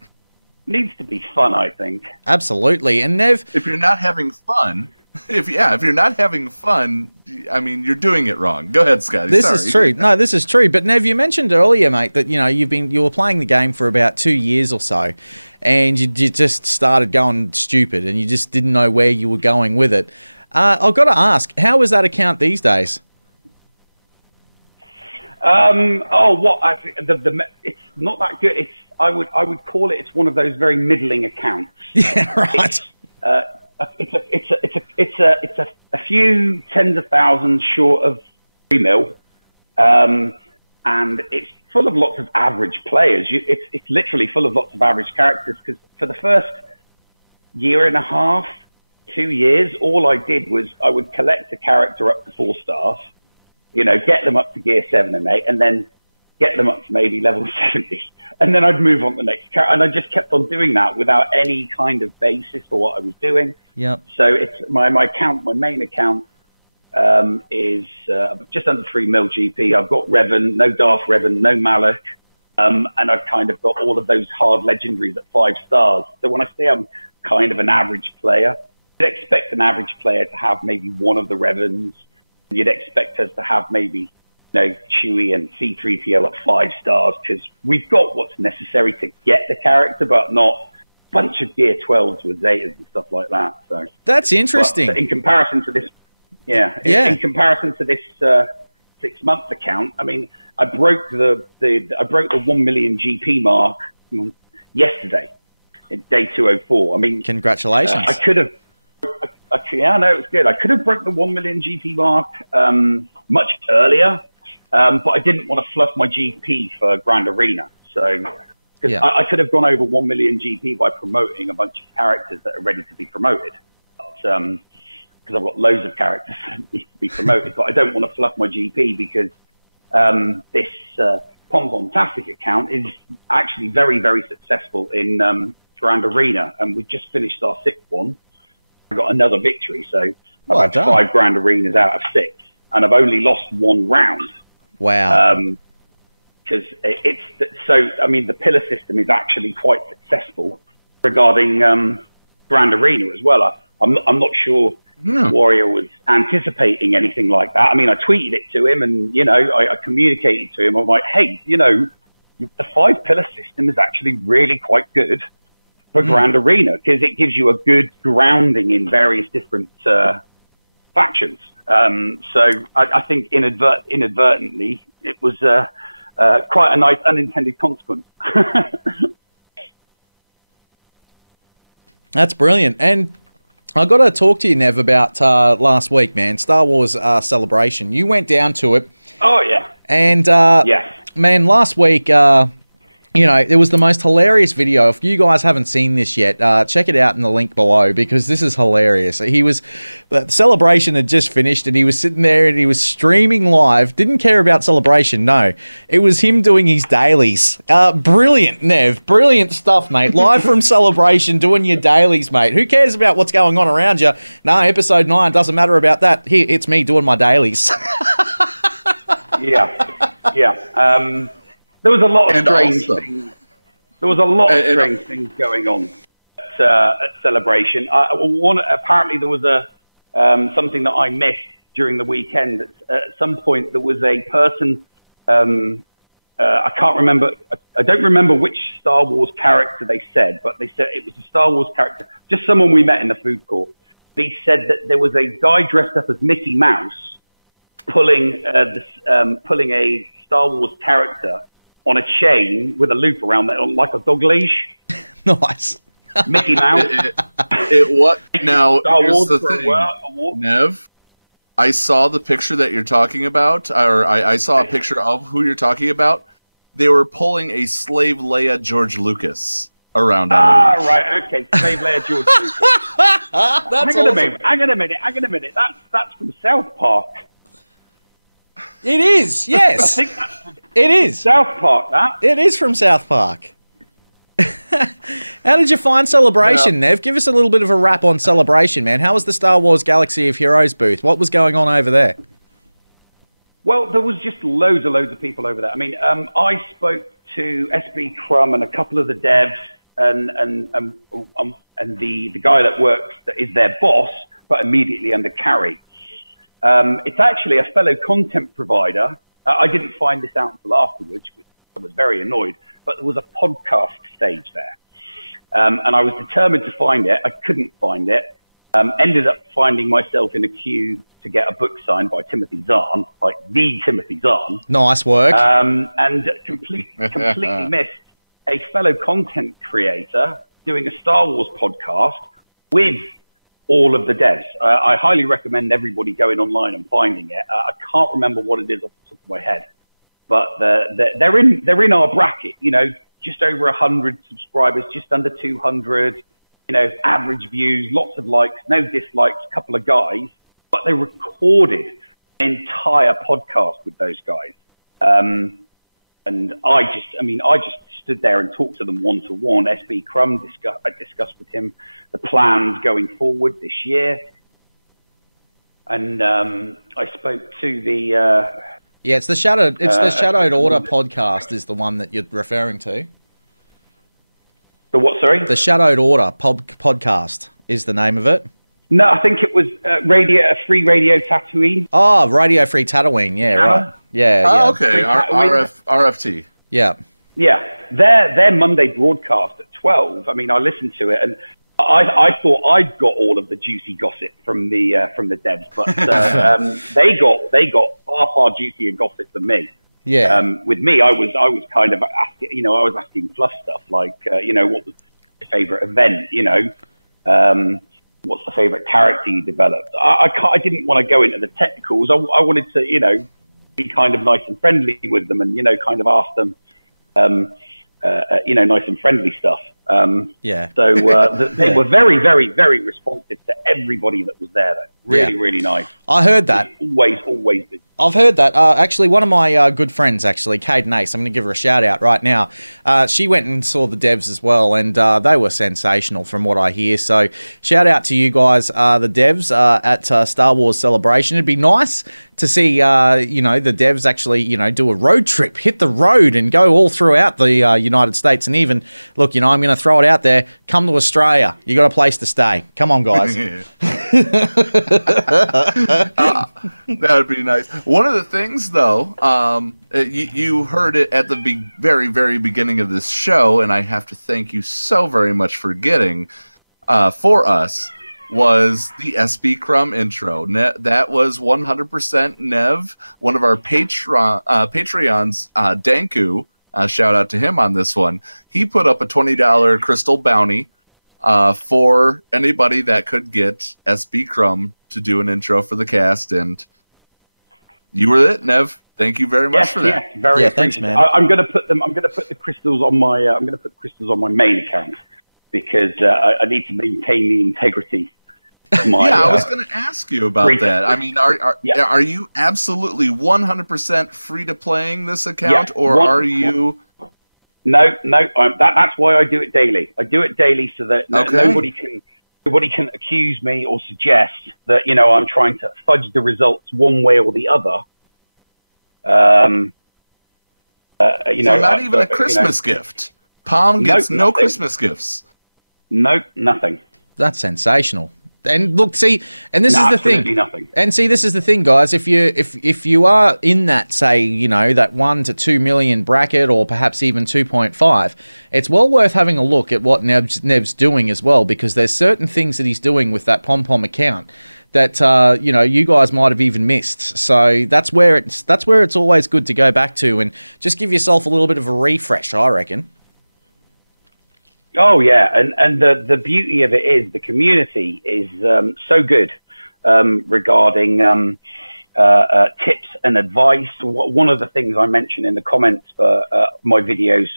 Needs to be fun, I think. Absolutely. And Nev, if you're not having fun, if you're not having fun, I mean, you're doing it wrong. Go ahead, Scotty. This is true. No, this is true. But Nev, you mentioned earlier, mate, that you were playing the game for about 2 years or so, and you just started going stupid, and you just didn't know where you were going with it. I've got to ask, how is that account these days? It's not that good. I would call it. It's one of those very middling accounts. Yeah, right. It's a few tens of thousands short of 3 mil, and it's full of lots of average players. It's literally full of lots of average characters, because for the first year and a half, 2 years, all I did was I would collect a character up to 4 stars, get them up to gear 7 and 8, and then get them up to maybe level 70. And then I'd move on to the next character. And I just kept on doing that without any kind of basis for what I was doing. Yep. So it's my main account is just under 3 mil GP. I've got Revan, no Darth Revan, no Malak. And I've kind of got all of those hard legendaries at 5 stars. So when I say I'm kind of an average player, you'd expect an average player to have maybe one of the Revans. You'd expect us to have maybe Chewie and C-3PO at 5 stars, because we've got what's necessary to get the character, but not a bunch of gear 12s with Zetas and stuff like that. So that's interesting. But in comparison to this, in comparison to this 6-month account, I mean, I broke the 1 million GP mark yesterday, in day 204. I mean, congratulations. I could have. Yeah, no, it was good. I could have broke the 1 million GP mark much earlier, but I didn't want to fluff my GP for Grand Arena. So Because Yeah. I could have gone over 1 million GP by promoting a bunch of characters that are ready to be promoted. Because I've got loads of characters that need to be promoted, but I don't want to fluff my GP because this Pom Tastic account is actually very, very successful in Grand Arena, and we've just finished our 6th one. I got another victory, so I've had 5 Grand Arenas out of 6, and I've only lost 1 round. Wow. Because the pillar system is actually quite successful regarding Grand Arena as well. I'm not sure Warrior was anticipating anything like that. I mean, I tweeted it to him, and I communicated to him. I'm like, hey, the 5 pillar system is actually really quite good for Grand Arena because it gives you a good grounding in various different factions. So I think inadvertently it was quite a nice unintended consequence. That's brilliant. And I got to talk to you, Nev, about last week, man. Star Wars Celebration. You went down to it. Oh, yeah. And, yes. Man, last week, it was the most hilarious video. If you guys haven't seen this yet, check it out in the link below because this is hilarious. The Celebration had just finished and he was sitting there and he was streaming live. Didn't care about Celebration, no. It was him doing his dailies. Brilliant, Nev. Brilliant stuff, mate. Live from Celebration doing your dailies, mate. Who cares about what's going on around you? No, episode 9 doesn't matter about that. Here, it's me doing my dailies. Yeah. There was a lot of strange things. There was a lot of strange things going on at Celebration. Apparently, there was something that I missed during the weekend. At some point, there was a person. I can't remember. I don't remember which Star Wars character they said, but they said it was a Star Wars character, just someone we met in the food court. They said that there was a guy dressed up as Mickey Mouse pulling a Star Wars character on a chain with a loop around it, like a dog leash. Nice. Mickey Mouse. Now, here's the thing, Nev. I saw the picture that you're talking about, or I saw a picture of who you're talking about. They were pulling a slave Leia George Lucas around. Right, okay. Slave Leia George Lucas. Hang on a minute. That's from South Park. It is, yes. I think that's it is. South Park, that. It is from South Park. How did you find Celebration, Nev? Give us a little bit of a wrap on Celebration, man. How was the Star Wars Galaxy of Heroes booth? What was going on over there? Well, there was just loads of people over there. I mean, I spoke to SB Crumb and a couple of the devs and the guy that is their boss, but immediately under Carrie. It's actually a fellow content provider. I didn't find this out until afterwards, which I was very annoyed, but there was a podcast stage there. And I was determined to find it. I couldn't find it. Ended up finding myself in a queue to get a book signed by Timothy Zahn, like the Timothy Zahn. Nice work. And completely missed a fellow content creator doing a Star Wars podcast with all of the devs. I highly recommend everybody going online and finding it. I can't remember what it is off the top of my head, but they're in our bracket. Just over 100 subscribers, just under 200. Average views, lots of likes, no dislikes, a couple of guys. But they recorded an entire podcast with those guys, and I just stood there and talked to them one-to-one. SB Crumb, I discussed with him the plans going forward this year. And I spoke to the... it's the Shadowed Order podcast is the one that you're referring to. The what, sorry? The Shadowed Order podcast is the name of it. No, I think it was Free Radio Tatooine. Oh, Radio Free Tatooine, yeah, right. Yeah. Okay, RFT. Yeah. Yeah, their Monday broadcast at 12. I mean, I listened to it, and I thought I'd got all of the juicy gossip from the devs, but they got far juicier gossip than me. Yeah. With me, I was kind of asking, I was asking fluff stuff like, what was your favorite event? What's the favorite character you developed? I didn't want to go into the technicals. I wanted to, be kind of nice and friendly with them, and kind of ask them. nice and friendly stuff. Yeah. So they were very, very, very responsive to everybody that was there. Though. Really, really nice. I heard that. Always busy. I've heard that. Actually, one of my good friends, Kate and Ace, I'm going to give her a shout out right now. She went and saw the devs as well, and they were sensational from what I hear. So shout out to you guys, the devs at Star Wars Celebration. It'd be nice to see, the devs actually, do a road trip, hit the road and go all throughout the United States. And even, look, I'm going to throw it out there, come to Australia. You got a place to stay. Come on, guys. That would be nice. One of the things, though, you heard it at the very, very beginning of this show, and I have to thank you so very much for getting for us, was the SB Crumb intro. That was 100% Nev, one of our Patreons, Danku. Shout out to him on this one. He put up a $20 crystal bounty for anybody that could get SB Crumb to do an intro for the cast, and you were it, Nev. Thank you very much for that. Very thanks, man. I'm going to put the crystals on my. I'm going to put crystals on my main account because I need to maintain the integrity. I was going to ask you about that. I mean, are you absolutely 100% free to playing this account, or are you? No. That's why I do it daily. I do it daily so that nobody can accuse me or suggest that I'm trying to fudge the results one way or the other. So not even a Christmas gift. Palm gets no Christmas gifts. No, nothing. That's sensational. And look, see, and this is the thing. Nothing. And see, this is the thing, guys. If you are in that, say, that 1 to 2 million bracket, or perhaps even 2.5, it's well worth having a look at what Nev's doing as well, because there's certain things that he's doing with that pom-pom account that you guys might have even missed. So that's where it's always good to go back to and just give yourself a little bit of a refresh, I reckon. Oh yeah, and the beauty of it is the community is so good regarding tips and advice. One of the things I mention in the comments for my videos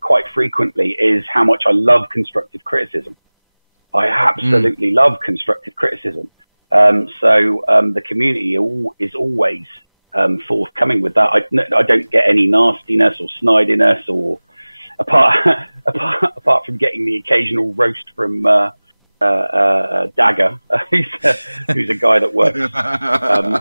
quite frequently is how much I love constructive criticism. I absolutely love constructive criticism. So the community is always forthcoming with that. I don't get any nastiness or snidiness or apart from getting the occasional roast from Dagger, who's a guy that works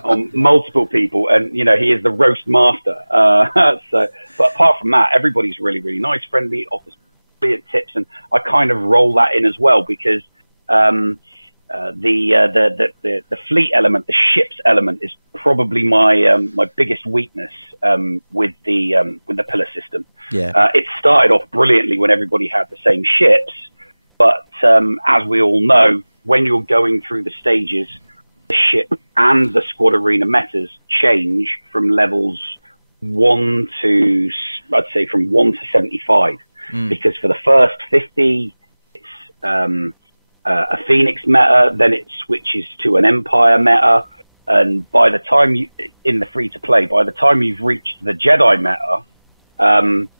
on multiple people, and he is the roast master. But apart from that, everybody's really, really nice, friendly, offers brilliant tips, and I kind of roll that in as well because the fleet element, the ships element, is probably my my biggest weakness with the pillar system. Yeah. It started off brilliantly when everybody had the same ships, but as we all know, when you're going through the stages, the ship and the squad arena metas change from levels 1 to, I'd say, from 1 to 75, because for the first 50, it's a Phoenix meta, then it switches to an Empire meta, and by the time in the free to play, by the time you've reached the Jedi meta,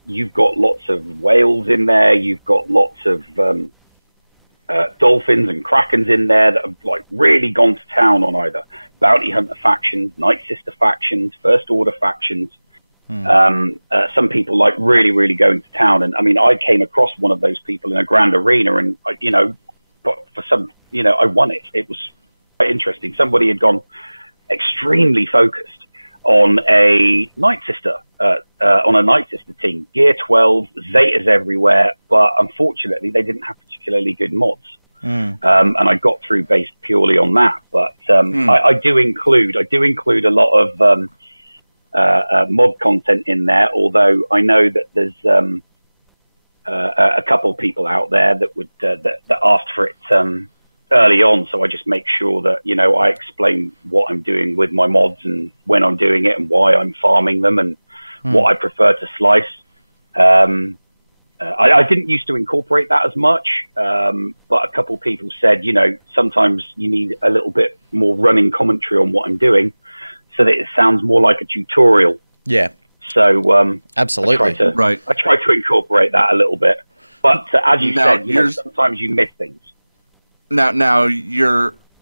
you've got lots of whales in there, you've got lots of dolphins and krakens in there that have like really gone to town on either bounty hunter factions, Night Sister factions, First Order factions. Some people like really, really going to town, and I mean, I came across one of those people in a grand arena, and but for some, I won it. It was quite interesting. Somebody had gone extremely focused on a Night Sister, team, Gear 12, Zetas everywhere, but unfortunately they didn't have particularly good mods. And I got through based purely on that. But I do include a lot of mod content in there, although I know that there's a couple of people out there that would that asked for it early on, so I just make sure that I explain what I'm doing with my mods and when I'm doing it and why I'm farming them and what I prefer to slice. I didn't used to incorporate that as much, but a couple of people said sometimes you need a little bit more running commentary on what I'm doing so that it sounds more like a tutorial. Yeah. So absolutely, I try to incorporate that a little bit. But as you said, sometimes you miss things. Now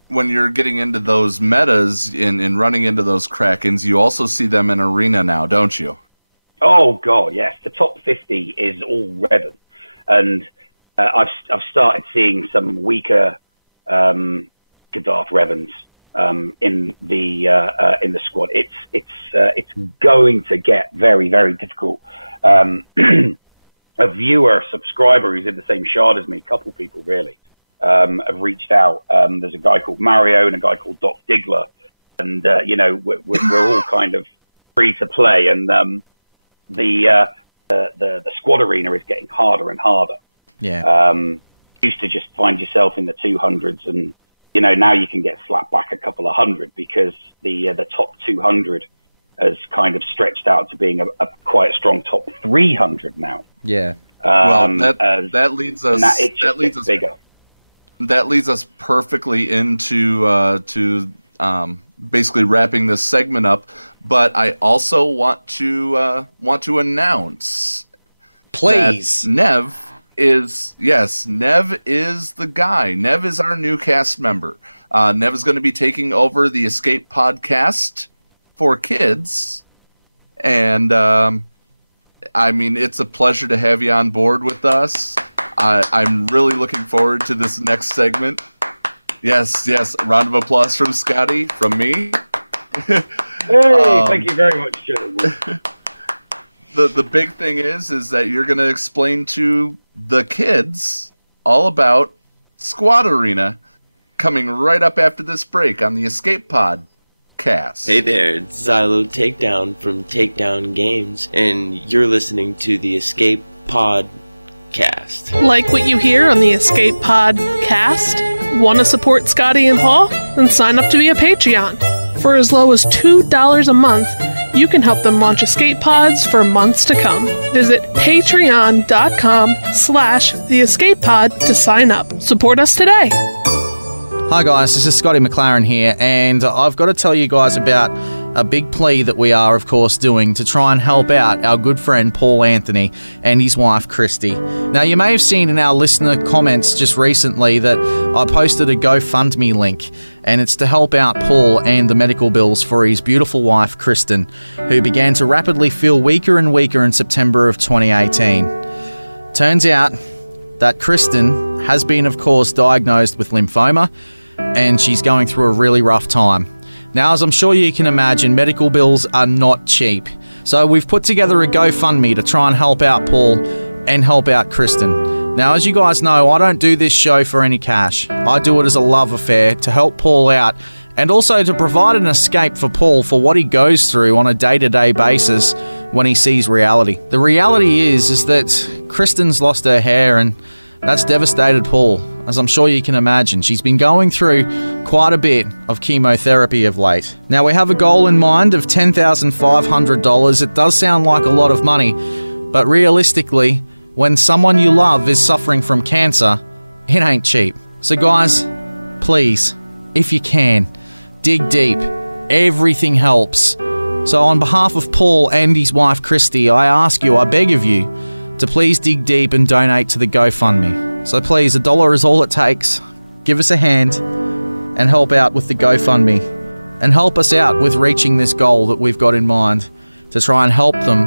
when you're getting into those metas in running into those Krakens, you also see them in Arena now, don't you? Oh God, yes. The top 50 is all Revan, and I've started seeing some weaker Gaddafi Revans in the squad. It's going to get very, very difficult. A subscriber who's in the same shard as me, a couple people really, have reached out. There's a guy called Mario and a guy called Doc Diggler, and we're all kind of free to play, and the squad arena is getting harder and harder. Yeah. Used to just find yourself in the 200s, and now you can get slapped back a couple of hundred because the top 200 has kind of stretched out to being a quite a strong top 300 now. Yeah. That leads us. Bigger. That leads us perfectly into basically wrapping this segment up. But I also want to announce, please, that Nev is the guy. Nev is our new cast member. Nev is going to be taking over the Escape podcast for kids, and it's a pleasure to have you on board with us. I'm really looking forward to this next segment. Yes, a round of applause from Scotty, from me. Hey, thank you very much, gentlemen. The big thing is that you're going to explain to the kids all about Squad Arena, coming right up after this break on the Escape Pod cast. Hey there, it's Xylo Takedown from Takedown Games, and you're listening to the Escape Pod cast. Like what you hear on the Escape Pod cast? Want to support Scotty and Paul? Then sign up to be a Patreon. For as low as $2 a month, you can help them launch escape pods for months to come. Visit patreon.com/theescapepod to sign up. Support us today. Hi guys, this is Scotty McLaren here, and I've got to tell you guys about a big plea that we are, of course, doing to try and help out our good friend Paul Anthony and his wife Christy. Now, you may have seen in our listener comments just recently that I posted a GoFundMe link, and it's to help out Paul and the medical bills for his beautiful wife Kristen, who began to rapidly feel weaker and weaker in September of 2018. Turns out that Kristen has been, of course, diagnosed with lymphoma, and she's going through a really rough time. Now, as I'm sure you can imagine, medical bills are not cheap. So we've put together a GoFundMe to try and help out Paul and help out Kristen. Now, as you guys know, I don't do this show for any cash. I do it as a love affair to help Paul out and also to provide an escape for Paul for what he goes through on a day-to-day basis when he sees reality. The reality is that Kristen's lost her hair, and that's devastated Paul, as I'm sure you can imagine. She's been going through quite a bit of chemotherapy of late. Now, we have a goal in mind of $10,500. It does sound like a lot of money, but realistically, when someone you love is suffering from cancer, it ain't cheap. So guys, please, if you can, dig deep. Everything helps. So on behalf of Paul and his wife Christy, I ask you, I beg of you, to please dig deep and donate to the GoFundMe. So please, $1 is all it takes. Give us a hand and help out with the GoFundMe. And help us out with reaching this goal that we've got in mind to try and help them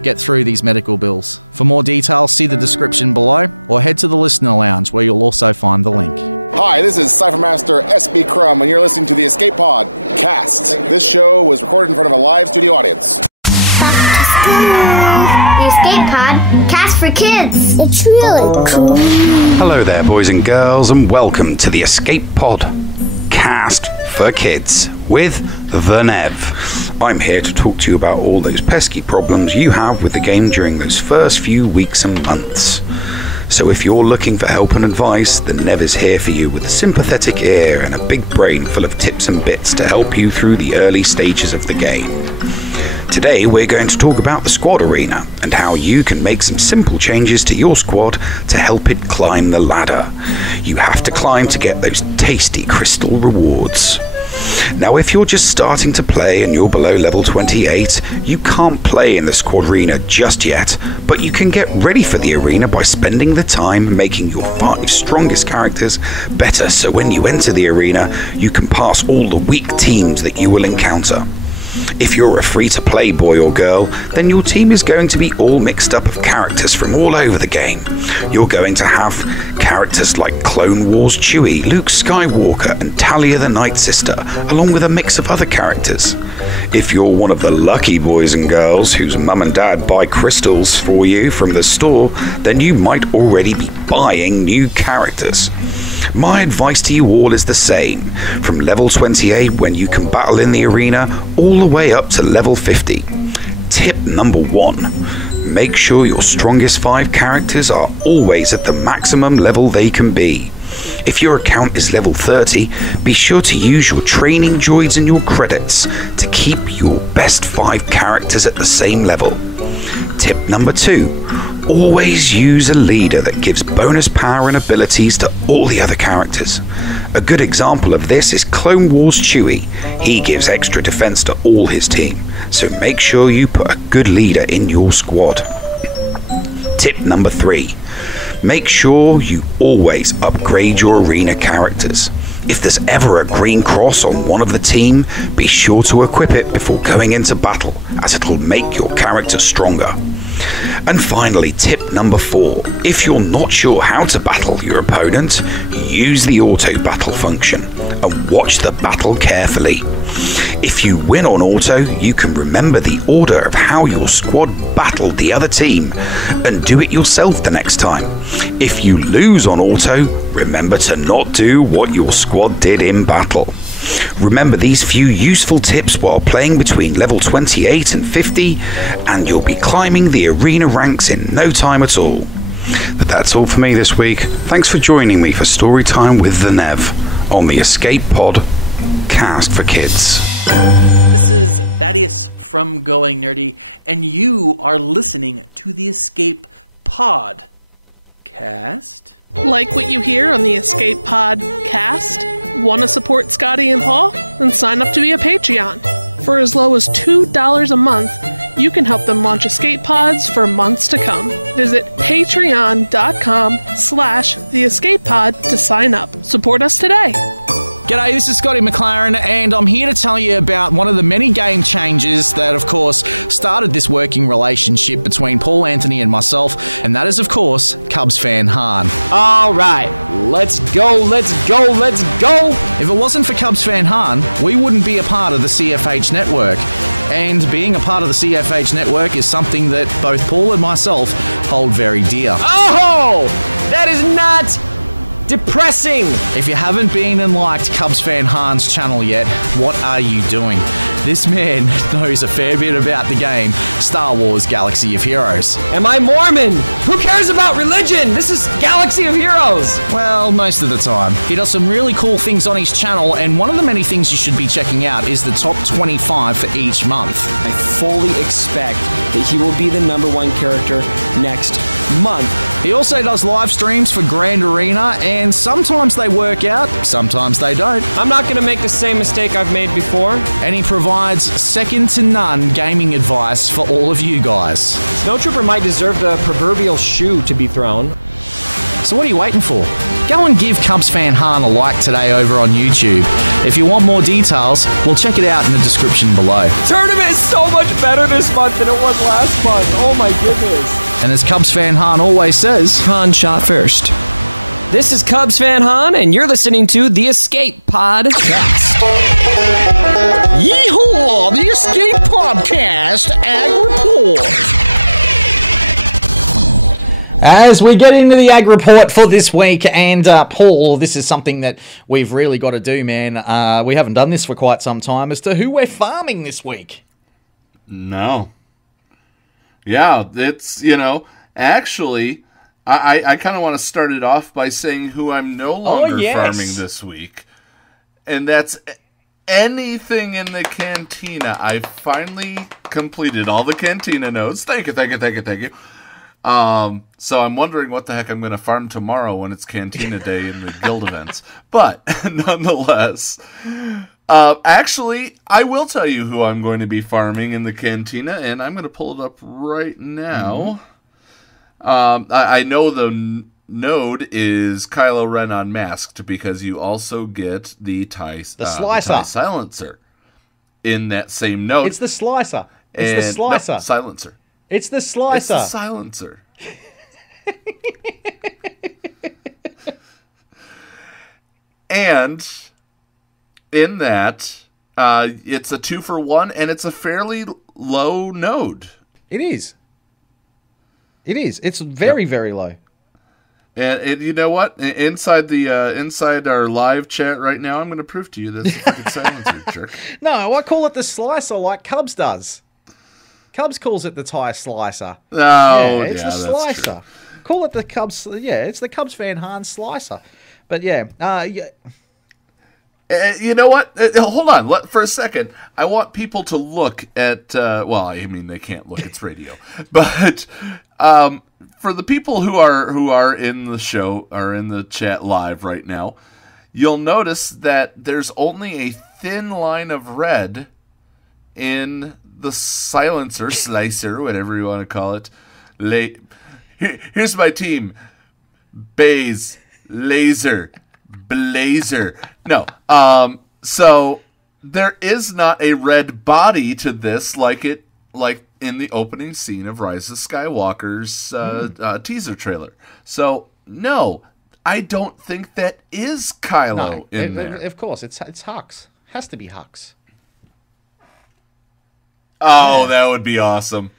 get through these medical bills. For more details, see the description below or head to the Listener Lounge where you'll also find the link. Hi, this is Cyphermaster SB Crumb, and you're listening to the Escape Pod cast. This show was recorded in front of a live studio audience. The Escape Pod cast for kids. It's really cool. Hello there, boys and girls, and welcome to the Escape Pod cast for kids with the Nev. I'm here to talk to you about all those pesky problems you have with the game during those first few weeks and months. So if you're looking for help and advice, the Nev is here for you with a sympathetic ear and a big brain full of tips and bits to help you through the early stages of the game. Today we're going to talk about the squad arena and how you can make some simple changes to your squad to help it climb the ladder. You have to climb to get those tasty crystal rewards. Now, if you're just starting to play and you're below level 28, you can't play in the Squadrina just yet, but you can get ready for the arena by spending the time making your 5 strongest characters better, so when you enter the arena, you can pass all the weak teams that you will encounter. If you're a free-to-play boy or girl, then your team is going to be all mixed up of characters from all over the game. You're going to have characters like Clone Wars Chewie, Luke Skywalker, and Talia the Night Sister, along with a mix of other characters. If you're one of the lucky boys and girls whose mum and dad buy crystals for you from the store, then you might already be buying new characters. My advice to you all is the same, from level 28 when you can battle in the arena, all the way up to level 50. Tip number 1. Make sure your strongest 5 characters are always at the maximum level they can be. If your account is level 30, be sure to use your training droids and your credits to keep your best 5 characters at the same level. Tip number 2. Always use a leader that gives bonus power and abilities to all the other characters. A good example of this is Clone Wars Chewie. He gives extra defense to all his team, so make sure you put a good leader in your squad. Tip number 3. Make sure you always upgrade your arena characters. If there's ever a green cross on one of the team, be sure to equip it before going into battle, as it'll make your character stronger. And finally, tip number 4. If you're not sure how to battle your opponent, use the auto battle function and watch the battle carefully. If you win on auto, you can remember the order of how your squad battled the other team and do it yourself the next time. If you lose on auto, remember to not do what your squad did in battle. Remember these few useful tips while playing between level 28 and 50, and you'll be climbing the arena ranks in no time at all. But that's all for me this week. Thanks for joining me for Storytime with the Nev on the Escape Pod Cast for Kids. This is Thaddeus from Going Nerdy, and you are listening to the Escape Pod Cast. Like what you hear on the Escape Pod Cast? Want to support Scotty and Paul? Then sign up to be a Patreon. For as low as $2 a month, you can help them launch escape pods for months to come. Visit patreon.com/theescapepod to sign up. Support us today. G'day, this is Scotty McLaren, and I'm here to tell you about one of the many game changers that, of course, started this working relationship between Paul Anthony and myself, and that is, of course, Cubs fan Han. All right, let's go, let's go, let's go! If it wasn't for Cubs fan Han, we wouldn't be a part of the CFH network. And being a part of the CFH network is something that both Paul and myself hold very dear. Oh! That is not depressing! If you haven't been and liked Cubs fan Han's channel yet, what are you doing? This man knows a fair bit about the game Star Wars Galaxy of Heroes. Am I Mormon? Who cares about religion? This is Galaxy of Heroes! Well, most of the time. He does some really cool things on his channel, and one of the many things you should be checking out is the top 25 for each month. I fully expect that he will be the #1 character next month. He also does live streams for Grand Arena, and sometimes they work out, sometimes they don't. I'm not going to make the same mistake I've made before. And he provides second to none gaming advice for all of you guys. Snowtrooper might deserve the proverbial shoe to be thrown. So what are you waiting for? Go and give Cubs fan Han a like today over on YouTube. If you want more details, well, check it out in the description below. Tournament is so much better this month than it was last month. Oh my goodness. And as Cubs fan Han always says, Han shot first. This is Cubs fan Han, and you're listening to the Escape Podcast. Yeehaw! The Escape Podcast Ag Report. As we get into the Ag Report for this week, and Paul, this is something that we've really got to do, man. We haven't done this for quite some time, as to who we're farming this week. No. Yeah, it's, actually, I kind of want to start it off by saying who I'm no longer farming this week. And that's anything in the cantina. I finally completed all the cantina nodes. Thank you. So I'm wondering what the heck I'm going to farm tomorrow when it's Cantina Day in the guild events. But nonetheless, Actually, I will tell you who I'm going to be farming in the Cantina, and I'm going to pull it up right now. I know the node is Kylo Ren Unmasked because you also get the TIE Silencer in that same node. It's the Slicer. It's the Slicer. No, Silencer. It's the Slicer. It's the Silencer. And in that, it's a 2-for-1, and it's a fairly low node. It is. It is. It's very, very low. And you know what? Inside our live chat right now, I'm going to prove to you that it's a fucking silencer, jerk. No, I call it the Slicer like Cubs does. Cubs calls it the TIE Slicer. Oh, it's the Slicer. True. Call it the Cubs. Yeah, it's the Cubs Van Hahn Slicer. But yeah, you know what? Hold on for a second. I want people to look at. Well, I mean, they can't look. It's radio. But for the people who are in the show or in the chat live right now, you'll notice that there's only a thin line of red in the silencer, slicer, whatever you want to call it. Here's my team: Baze, Laser, Blazer. No. So there is not a red body to this like in the opening scene of Rise of Skywalker's teaser trailer. So no, I don't think that is Kylo in there. Of course, it's Hux. Has to be Hux. Oh, that would be awesome.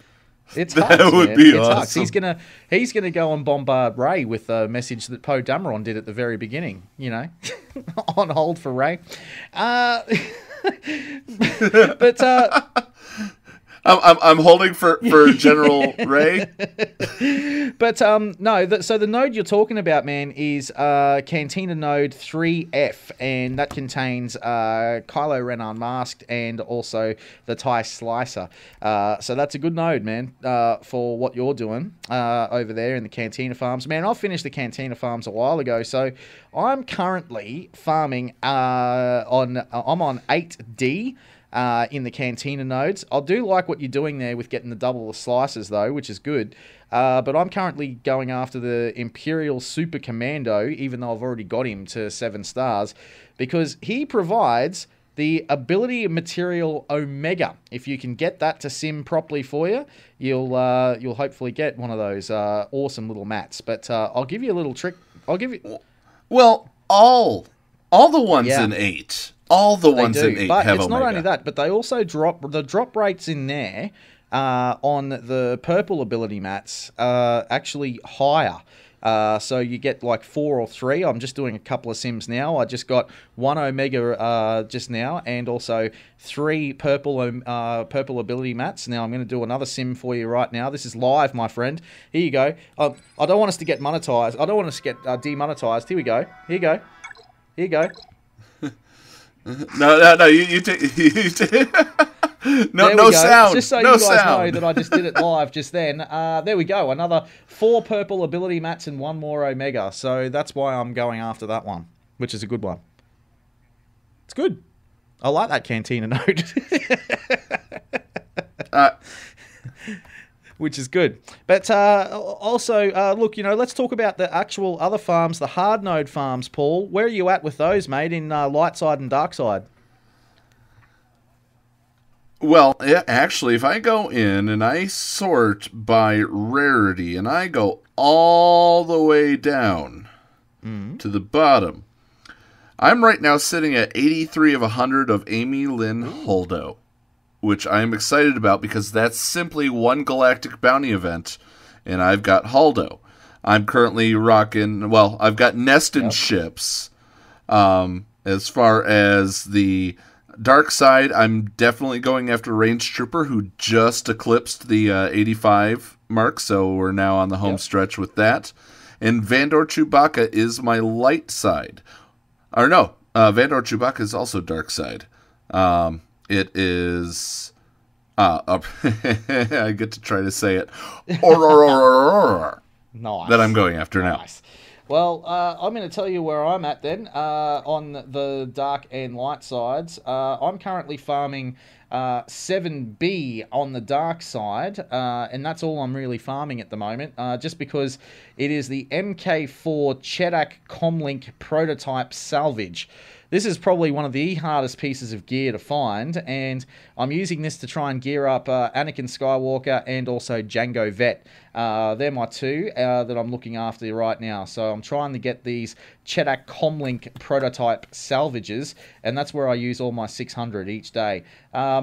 It's that Hux, would man. be It's awesome. Hux. He's gonna go and bombard Rey with a message that Poe Dameron did at the very beginning. You know, on hold for Rey. But I'm holding for General Rey. But no. So the node you're talking about, man, is Cantina Node 3F, and that contains Kylo Ren Unmasked and also the TIE Slicer. So that's a good node, man, for what you're doing over there in the Cantina Farms. Man, I finished the Cantina Farms a while ago, so I'm currently farming I'm on 8D. In the Cantina nodes. I do like what you're doing there with getting the double the slices, though, which is good. But I'm currently going after the Imperial Super Commando, even though I've already got him to 7 stars, because he provides the ability material Omega. If you can get that to sim properly for you, you'll hopefully get one of those awesome little mats. But I'll give you a little trick. I'll give you. Well, all the ones in 8. All the ones in 8 but have it's Omega. not only that, but they also drop rates in there on the purple ability mats actually higher. So you get like 4 or 3. I'm just doing a couple of sims now. I just got 1 Omega just now, and also 3 purple ability mats. Now I'm going to do another sim for you right now. This is live, my friend. Here you go. I don't want us to get monetized. I don't want us to get demonetized. Here we go. Here you go. Here you go. No, you take no sound. Just so no you guys sound. know that I just did it live just then. There we go. Another 4 purple ability mats and 1 more Omega. So that's why I'm going after that one, which is a good one. It's good. I like that Cantina node. Which is good. But also, look, let's talk about the actual other farms, the hard node farms, Paul. Where are you at with those, mate, in light side and dark side? Well, yeah, actually, if I go in and I sort by rarity and I go all the way down to the bottom, I'm right now sitting at 83 of 100 of Amy Lynn Holdo, which I'm excited about because that's simply one galactic bounty event, and I've got Holdo. I'm currently rocking, well, I've got nested ships. As far as the dark side, I'm definitely going after Range Trooper, who just eclipsed the 85 mark, so we're now on the home stretch with that. And Vandor Chewbacca is my light side. Or no, Vandor Chewbacca is also dark side. It is... I get to try to say it. Nice. That I'm going after now. Well, I'm going to tell you where I'm at then. On the dark and light sides, I'm currently farming 7B on the dark side, and that's all I'm really farming at the moment, just because it is the MK4 Chedak Comlink prototype salvage. This is probably one of the hardest pieces of gear to find, and I'm using this to try and gear up Anakin Skywalker and also Jango Vet. They're my two that I'm looking after right now. So I'm trying to get these Chedak Comlink prototype salvages, and that's where I use all my 600 each day.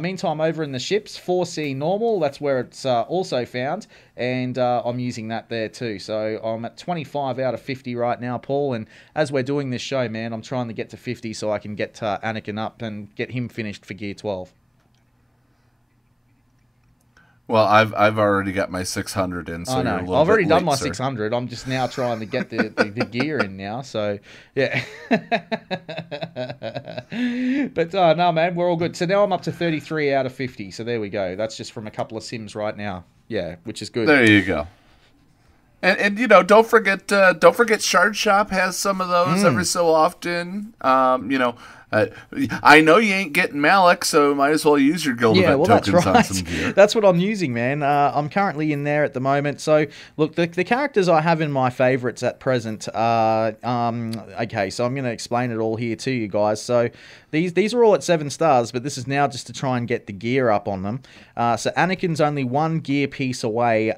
Meantime, over in the ships, 4C normal, that's where it's also found, and I'm using that there too. So I'm at 25 out of 50 right now, Paul, and as we're doing this show, man, I'm trying to get to 50 so I can get Anakin up and get him finished for Gear 12. Well, I've already got my 600 in, so I know. you're a little I've already bit done late, my sir. 600. I'm just now trying to get the gear in now. So, yeah. But, no, man, we're all good. So now I'm up to 33 out of 50. So there we go. That's just from a couple of sims right now. Yeah, which is good. There you go. And you know, don't forget Shard Shop has some of those every so often. I know you ain't getting Malak, so might as well use your guild event tokens on some gear. That's what I'm using, man. I'm currently in there at the moment. So, look, the characters I have in my favorites at present are... okay, so I'm going to explain it all here to you guys. So, these are all at 7 stars, but this is now just to try and get the gear up on them. So, Anakin's only one gear piece away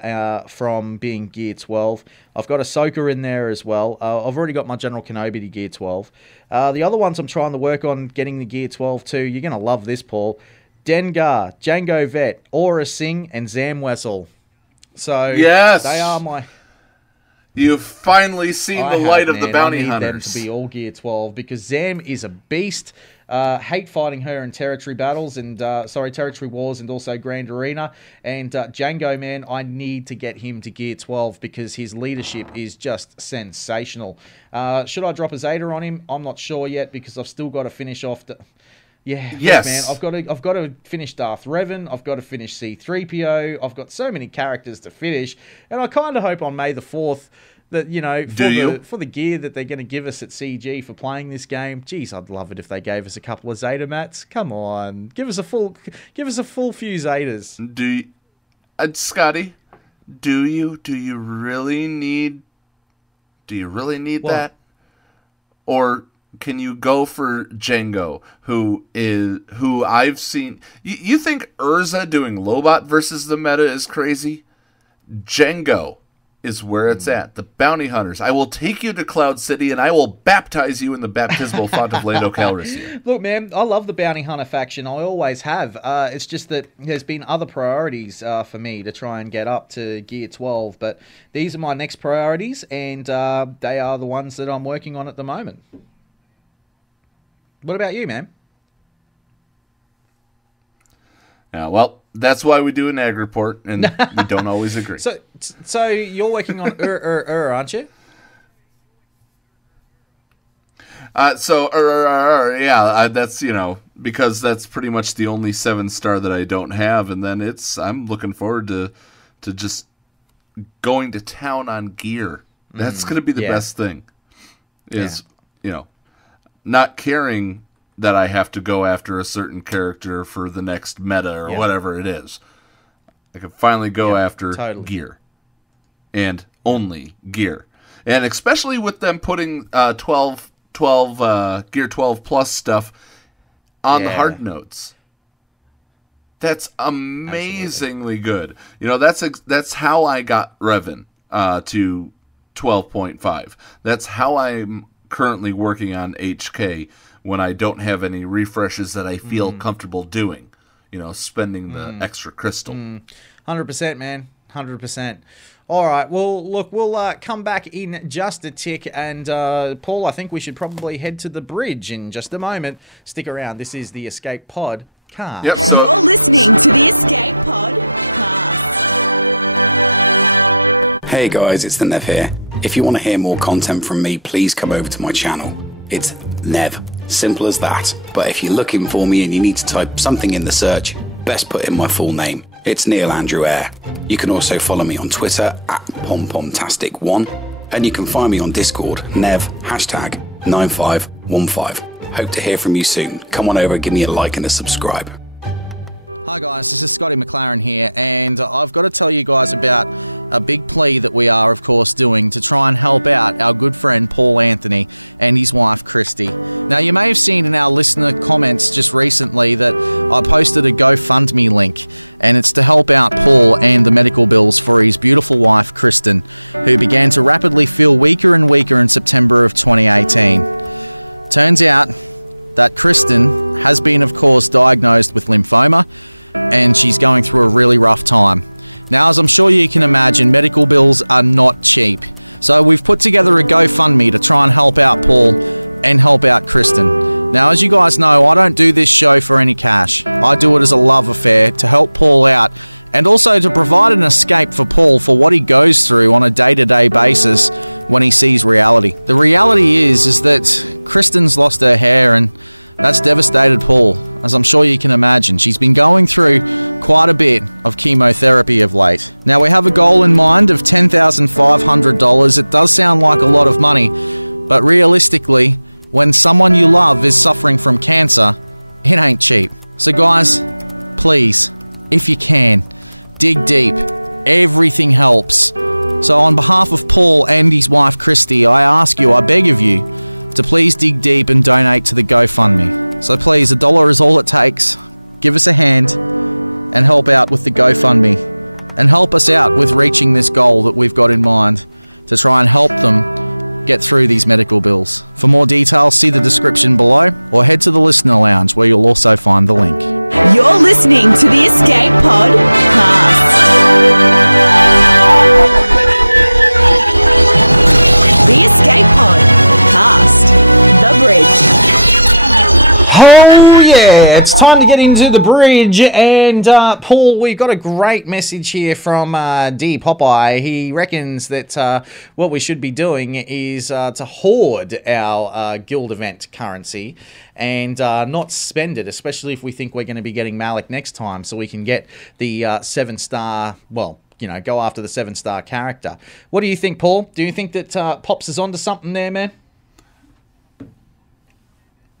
from being gear 12. I've got Ahsoka in there as well. I've already got my General Kenobi to gear 12. The other ones I'm trying to work on getting the gear 12 too. You're going to love this, Paul. Dengar, Jango Vet, Aura Singh, and Zam Wessel. So yes, they are my... You've finally seen the light of the bounty hunters. I need them to be all gear 12 because Zam is a beast. Hate fighting her in territory battles and territory wars and also Grand Arena. And Jango, man, I need to get him to gear 12 because his leadership is just sensational. Should I drop a Zeta on him? I'm not sure yet because I've still got to finish off the... Yeah, yes, man. I've got to finish Darth Revan. I've got to finish C-3PO. I've got so many characters to finish, and I kind of hope on May the 4th that for the gear that they're going to give us at CG for playing this game. Geez, I'd love it if they gave us a couple of Zeta mats. Come on, give us a full few Zetas. Scotty? Do you really need that, or can you go for Jango, who I've seen... You think Urza doing Lobot versus the meta is crazy? Jango is where it's at. The bounty hunters. I will take you to Cloud City, and I will baptize you in the baptismal font of Lando Calrissian. Look, man, I love the bounty hunter faction. I always have. It's just that there's been other priorities for me to try and get up to Gear 12, but these are my next priorities, and they are the ones that I'm working on at the moment. What about you, man? Yeah, well, that's why we do an ag report, and we don't always agree. So you're working on aren't you? That's, because that's pretty much the only 7-star that I don't have, and then I'm looking forward to just going to town on gear. That's going to be the best thing, not caring that I have to go after a certain character for the next meta or whatever it is. I can finally go after gear. And only gear. And especially with them putting Gear 12 Plus stuff on the hard notes. That's amazingly good. That's how I got Revan to 12.5. That's how I'm currently working on HK when I don't have any refreshes that I feel comfortable doing. Spending the extra crystal. 100%, man. 100%. All right. Well, look, we'll come back in just a tick. And, Paul, I think we should probably head to the bridge in just a moment. Stick around. This is the Escape Pod Cast. Yep, you're listening to the Escape Pod Cast. Hey guys, it's the Nev here. If you want to hear more content from me, please come over to my channel. It's Nev. Simple as that. But if you're looking for me and you need to type something in the search, best put in my full name. It's Neil Andrew Eyre. You can also follow me on Twitter at PomPomtastic1. And you can find me on Discord, Nev, #9515. Hope to hear from you soon. Come on over, give me a like and a subscribe. Hi guys, this is Scotty McLaren here, and I've got to tell you guys about a big plea that we are, of course, doing to try and help out our good friend Paul Anthony and his wife Christy. Now, you may have seen in our listener comments just recently that I posted a GoFundMe link, and it's to help out Paul and the medical bills for his beautiful wife Kristen, who began to rapidly feel weaker and weaker in September of 2018. Turns out that Kristen has been, of course, diagnosed with lymphoma, and she's going through a really rough time. Now, as I'm sure you can imagine, medical bills are not cheap. So we've put together a GoFundMe to try and help out Paul and help out Kristen. Now, as you guys know, I don't do this show for any cash. I do it as a love affair to help Paul out and also to provide an escape for Paul for what he goes through on a day-to-day basis when he sees reality. The reality is that Kristen's lost her hair, and that's devastated Paul, as I'm sure you can imagine. She's been going through quite a bit of chemotherapy of late. Now, we have a goal in mind of $10,500. It does sound like a lot of money, but realistically, when someone you love is suffering from cancer, it ain't cheap. So guys, please, if you can, dig deep. Everything helps. So on behalf of Paul and his wife Christy, I ask you, I beg of you, to please dig deep and donate to the GoFundMe. So please, $1 is all it takes. Give us a hand and help out with the GoFundMe. And help us out with reaching this goal that we've got in mind to try and help them get through these medical bills. For more details, see the description below or head to the listener lounge where you'll also find the link. You're listening to the Escape Pod Cast. The Escape Pod Cast. The Bridge. Oh yeah, it's time to get into the bridge, and Paul, we've got a great message here from D Popeye. He reckons that what we should be doing is to hoard our guild event currency and not spend it, especially if we think we're going to be getting Malak next time, so we can get the 7-star, well, you know, go after the 7-star character. What do you think, Paul? Do you think that Pops is onto something there, man?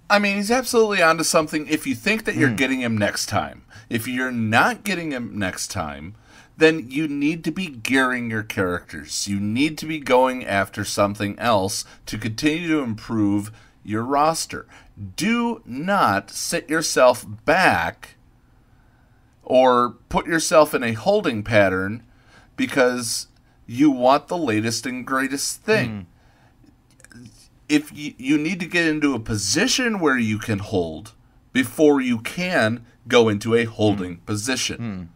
I mean, he's absolutely onto something if you think that you're getting him next time. If you're not getting him next time, then you need to be gearing your characters. You need to be going after something else to continue to improve your roster. Do not sit yourself back or put yourself in a holding pattern because you want the latest and greatest thing. If you need to get into a position where you can hold before you can go into a holding position.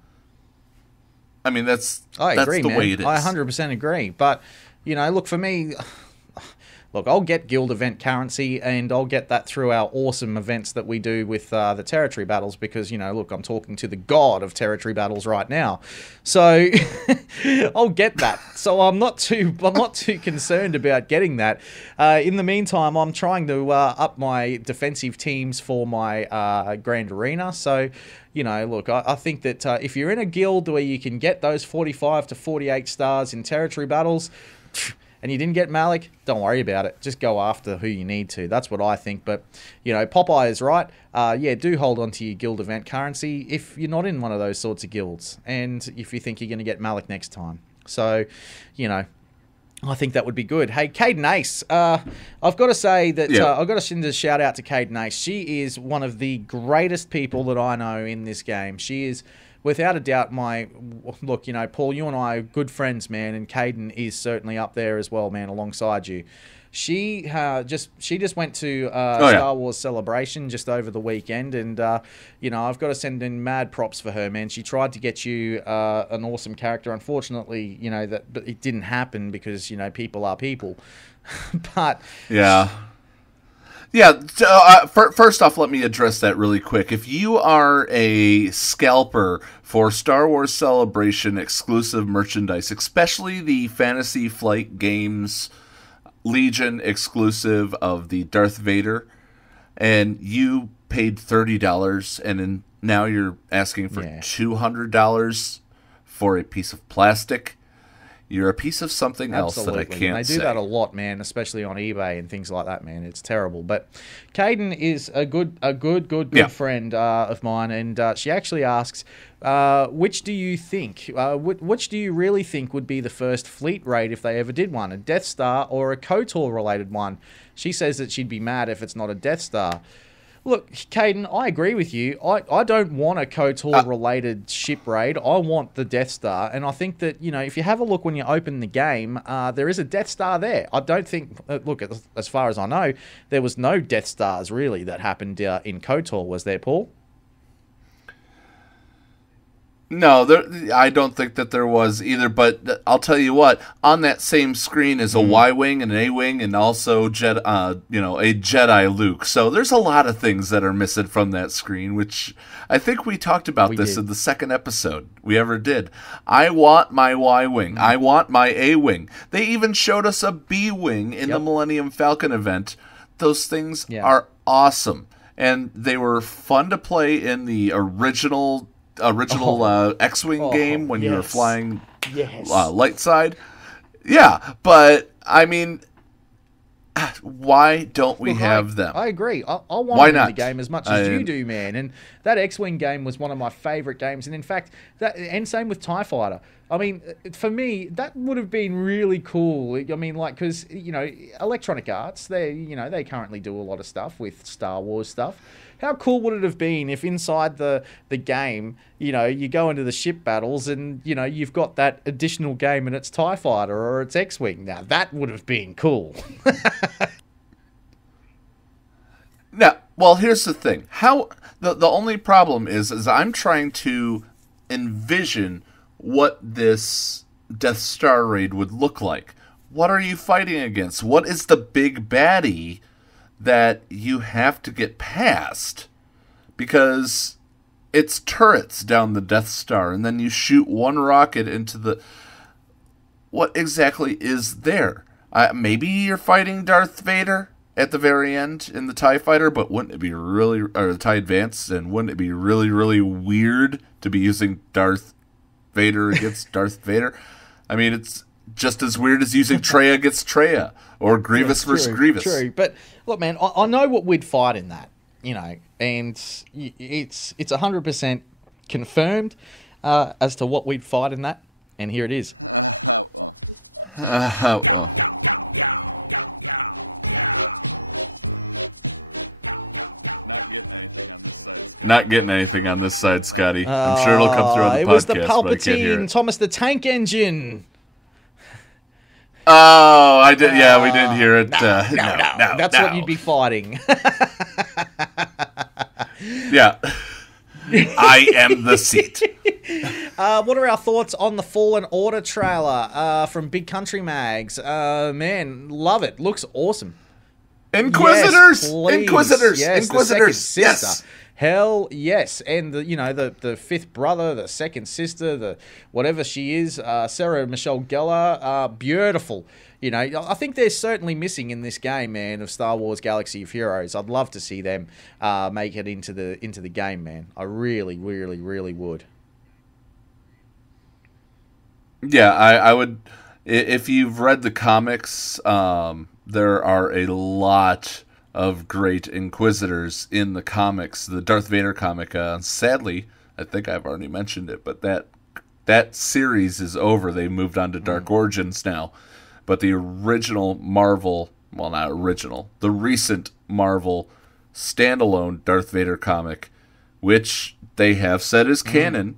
I mean, that's the way it is. I 100% agree. But, you know, look, for me, look, I'll get guild event currency, and I'll get that through our awesome events that we do with the territory battles, because, you know, look, I'm talking to the god of territory battles right now. So I'll get that. So I'm not too concerned about getting that. In the meantime, I'm trying to up my defensive teams for my Grand Arena. So, you know, look, I think that if you're in a guild where you can get those 45 to 48 stars in territory battles, and you didn't get Malak, don't worry about it. Just go after who you need to. That's what I think. But, you know, Popeye is right. Yeah, do hold on to your guild event currency if you're not in one of those sorts of guilds, and if you think you're going to get Malak next time. So, you know, I think that would be good. Hey, Caden Ace, I've got to say that I've got to send a shout out to Caden Ace. She is one of the greatest people that I know in this game. She is, without a doubt, look, you know, Paul, you and I are good friends, man, and Caden is certainly up there as well, man, alongside you. She just went to Star Wars Celebration just over the weekend, and you know, I've got to send in mad props for her, man. She tried to get you an awesome character. Unfortunately, you know, but it didn't happen because, you know, people are people. But yeah. First off, let me address that really quick. If you are a scalper for Star Wars Celebration exclusive merchandise, especially the Fantasy Flight Games Legion exclusive of the Darth Vader, and you paid $30 and now you're asking for $200 for a piece of plastic, you're a piece of something else that I can't and they do that a lot, man, especially on eBay and things like that, man. It's terrible. But Caden is a good friend of mine, and she actually asks, which do you think, which do you really think would be the first fleet raid if they ever did one, a Death Star or a KOTOR related one? She says that she'd be mad if it's not a Death Star. Look, Caden, I agree with you. I don't want a KOTOR-related ship raid. I want the Death Star. And I think that, you know, if you have a look when you open the game, there is a Death Star there. I don't think... look, as far as I know, there was no Death Stars, really, that happened in KOTOR. Was there, Paul? No, I don't think that there was either, but I'll tell you what, on that same screen is a Y-Wing and an A-Wing and also a Jedi Luke. So there's a lot of things that are missing from that screen, which I think we talked about in the second episode we ever did. I want my Y-Wing. I want my A-Wing. They even showed us a B-Wing in the Millennium Falcon event. Those things are awesome, and they were fun to play in the original X-Wing game when you were flying light side. Yeah, but I mean, why don't we have them? I agree. I want them in the game as much as you do, man. And that X-Wing game was one of my favorite games. And in fact, and same with TIE Fighter. I mean, for me, that would have been really cool. I mean, like, because, you know, Electronic Arts, they currently do a lot of stuff with Star Wars stuff. How cool would it have been if inside the game, you know, you go into the ship battles and, you know, you've got that additional game and it's TIE Fighter or it's X-Wing. Now, that would have been cool. Now, well, here's the thing. The only problem is I'm trying to envision what this Death Star raid would look like. What are you fighting against? What is the big baddie that you have to get past? Because it's turrets down the Death Star, and then you shoot one rocket into the... What exactly is there? Maybe you're fighting Darth Vader at the very end in the TIE Fighter, but wouldn't it be really... Or the TIE Advance, and wouldn't it be really, really weird to be using Darth Vader against Darth Vader? I mean, it's just as weird as using Traya against Traya, or Grievous versus Grievous. True, but look, man, I know what we'd fight in that, you know, and it's 100% confirmed as to what we'd fight in that, and here it is. Not getting anything on this side, Scotty. Not getting anything on this side, Scotty. I'm sure it'll come through on the podcast. It was the Palpatine Thomas the Tank Engine. Oh, I did. Yeah, we didn't hear it. No, that's what you'd be fighting. Yeah. I am the seat. What are our thoughts on the Fallen Order trailer from Big Country Mags? Man, love it. Looks awesome. Inquisitors! Yes, please. Inquisitors! Yes, Inquisitors! The second sister. Yes! Hell yes. And, the fifth brother, the second sister, the whatever she is, Sarah Michelle Gellar, beautiful. You know, I think they're certainly missing in this game, man, of Star Wars Galaxy of Heroes. I'd love to see them make it into the game, man. I really, really, really would. Yeah, I would. If you've read the comics, there are a lot of great Inquisitors in the comics. The Darth Vader comic, sadly, I think I've already mentioned it, but that series is over. They moved on to Dark Origins now. But the original Marvel, well, not original, the recent Marvel standalone Darth Vader comic, which they have said is canon,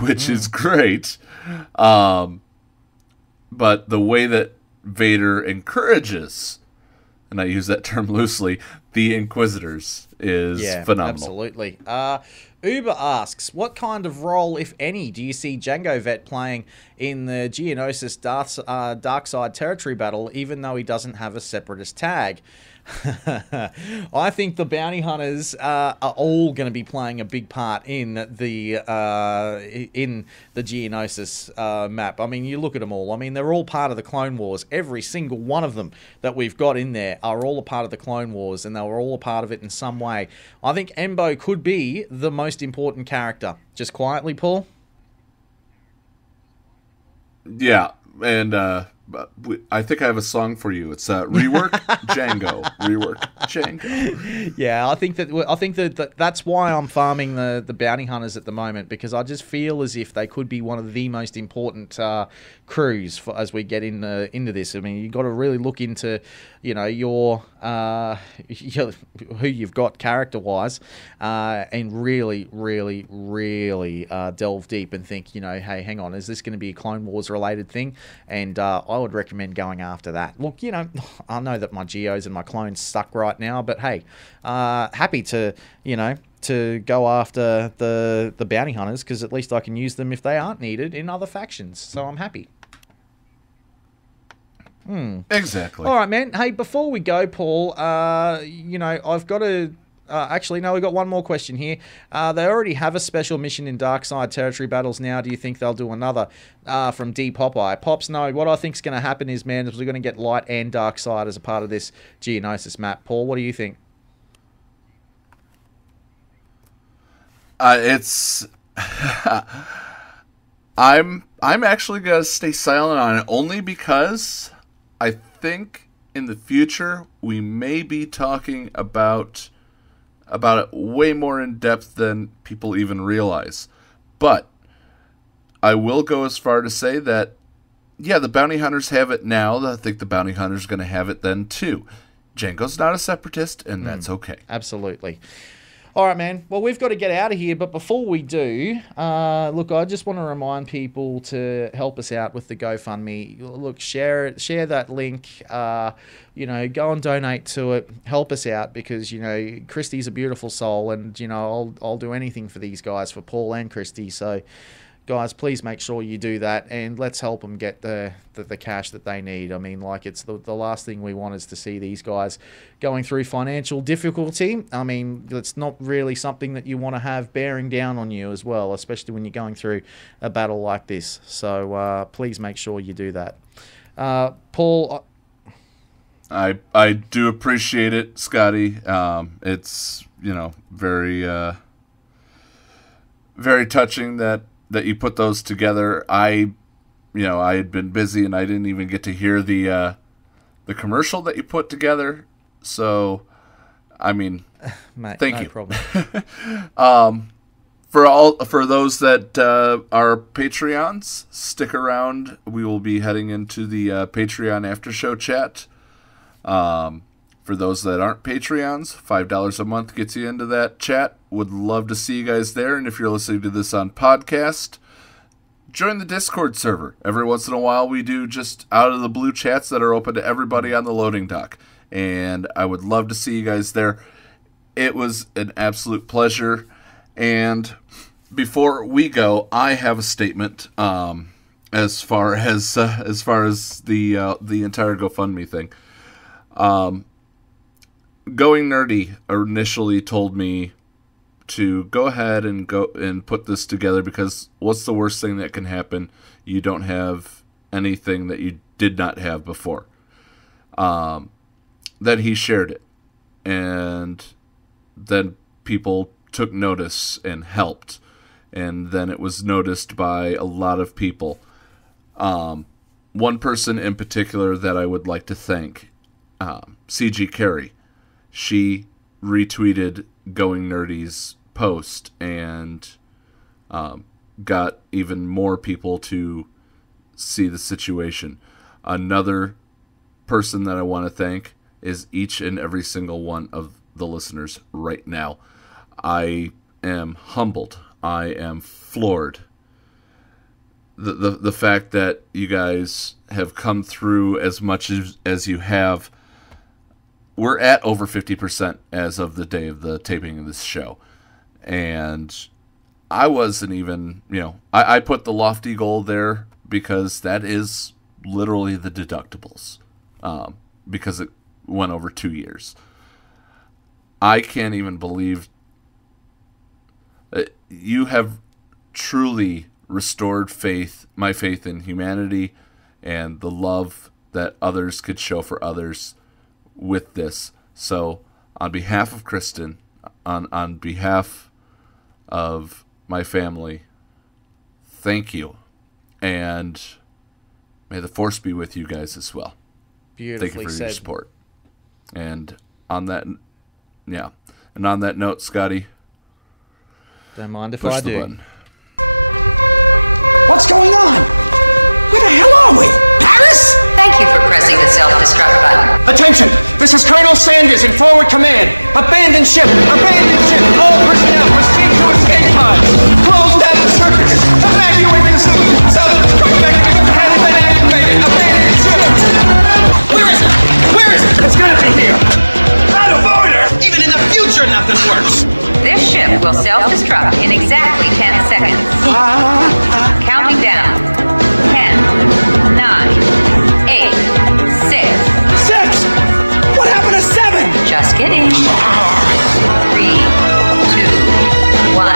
which is great. But the way that Vader encourages, and I use that term loosely, the Inquisitors is phenomenal. Absolutely. Uber asks, what kind of role, if any, do you see Jango Fett playing in the Geonosis Dark Side territory battle, even though he doesn't have a separatist tag? I think the bounty hunters are all going to be playing a big part in the Geonosis map. I mean, you look at them all. I mean, they're all part of the Clone Wars. Every single one of them that we've got in there are all a part of the Clone Wars, and they were all a part of it in some way. I think Embo could be the most important character. Just quietly, Paul. Yeah, and I think I have a song for you. It's rework Django, rework Django. Yeah, I think that that's why I'm farming the bounty hunters at the moment, because I just feel as if they could be one of the most important crews as we get into this. I mean, you got to really look into, your who you've got character wise, and really, really, really delve deep and think, hey, hang on, is this going to be a Clone Wars related thing? And I would recommend going after that. Look, I know that my Geos and my clones suck right now, but hey, happy to go after the bounty hunters, because at least I can use them if they aren't needed in other factions. So I'm happy. Exactly. All right, man. Hey, before we go, Paul, I've got to... actually, no, we've got one more question here. They already have a special mission in Dark Side territory battles now. Do you think they'll do another? From D Popeye. Pops, no. What I think's going to happen is, man, is we're going to get Light and Dark Side as a part of this Geonosis map. Paul, what do you think? It's... I'm actually going to stay silent on it, only because I think in the future we may be talking about it way more in depth than people even realize. But I will go as far to say that, yeah, the bounty hunters have it now. I think the bounty hunters are going to have it then too. Django's not a separatist, and that's okay. Absolutely. All right, man. Well, we've got to get out of here, but before we do, look, I just want to remind people to help us out with the GoFundMe. Look, share it, share that link. Go and donate to it. Help us out, because Christy's a beautiful soul, and I'll do anything for these guys, for Paul and Christy. So, guys, please make sure you do that, and let's help them get the cash that they need. I mean, it's the last thing we want is to see these guys going through financial difficulty. I mean, it's not really something that you want to have bearing down on you as well, especially when you're going through a battle like this. So please make sure you do that. Paul... I do appreciate it, Scotty. It's, very, very touching that you put those together. I had been busy and I didn't even get to hear the commercial that you put together. So, I mean, Mate, thank no you. problem. For those that are Patreons, stick around. We will be heading into the Patreon after show chat. For those that aren't Patreons, $5 a month gets you into that chat. Would love to see you guys there. And if you're listening to this on podcast, join the Discord server. Every once in a while, we do just out of the blue chats that are open to everybody on the loading dock. And I would love to see you guys there. It was an absolute pleasure. And before we go, I have a statement as far as the entire GoFundMe thing. Going Nerdy initially told me to go ahead and go and put this together, because what's the worst thing that can happen? You don't have anything that you did not have before. Then he shared it, and then people took notice and helped, and then it was noticed by a lot of people. One person in particular that I would like to thank, CG Carey. She retweeted Going Nerdy's post and got even more people to see the situation. Another person that I want to thank is each and every single one of the listeners right now. I am humbled. I am floored. The fact that you guys have come through as much as you have. We're at over 50% as of the day of the taping of this show. And I wasn't even, I put the lofty goal there because that is literally the deductibles. Because it went over 2 years. I can't even believe that you have truly restored my faith in humanity and the love that others could show for others with this. So on behalf of Kristen, on behalf of my family, thank you. And May the Force be with you guys as well. Beautifully Thank you for said. your support. And on that note, Scotty, don't mind if push I the do. button. What's going on? Where the hell are we? Paris? Thank you for pressing the self-destruct button. Attention! This is Colonel Sanders in forward command. Abandon ship! Abandon ship! All personnel proceed to escape pods. Close down the circuits. Evacuate the city. Self-destruct mechanism has been activated. Abandon ship! Where is it? Where is it? It's gotta be here. Out of order! Even in the future, nothing works. This ship will self-destruct in exactly 10 seconds. Counting down. 10, 9, 8, 6. 6! What happened to 7? Just kidding. 3, 2, 1.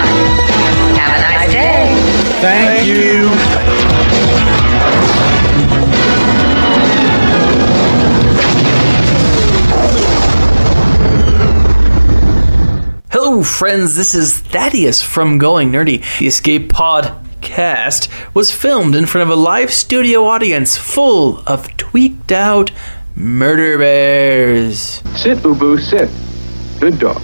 Have a nice day. Thank you. Hello, friends. This is Thaddeus from Going Nerdy. The Escape Podcast was filmed in front of a live studio audience full of tweaked out murder bears. Sit, Ubu, sit. Good dog.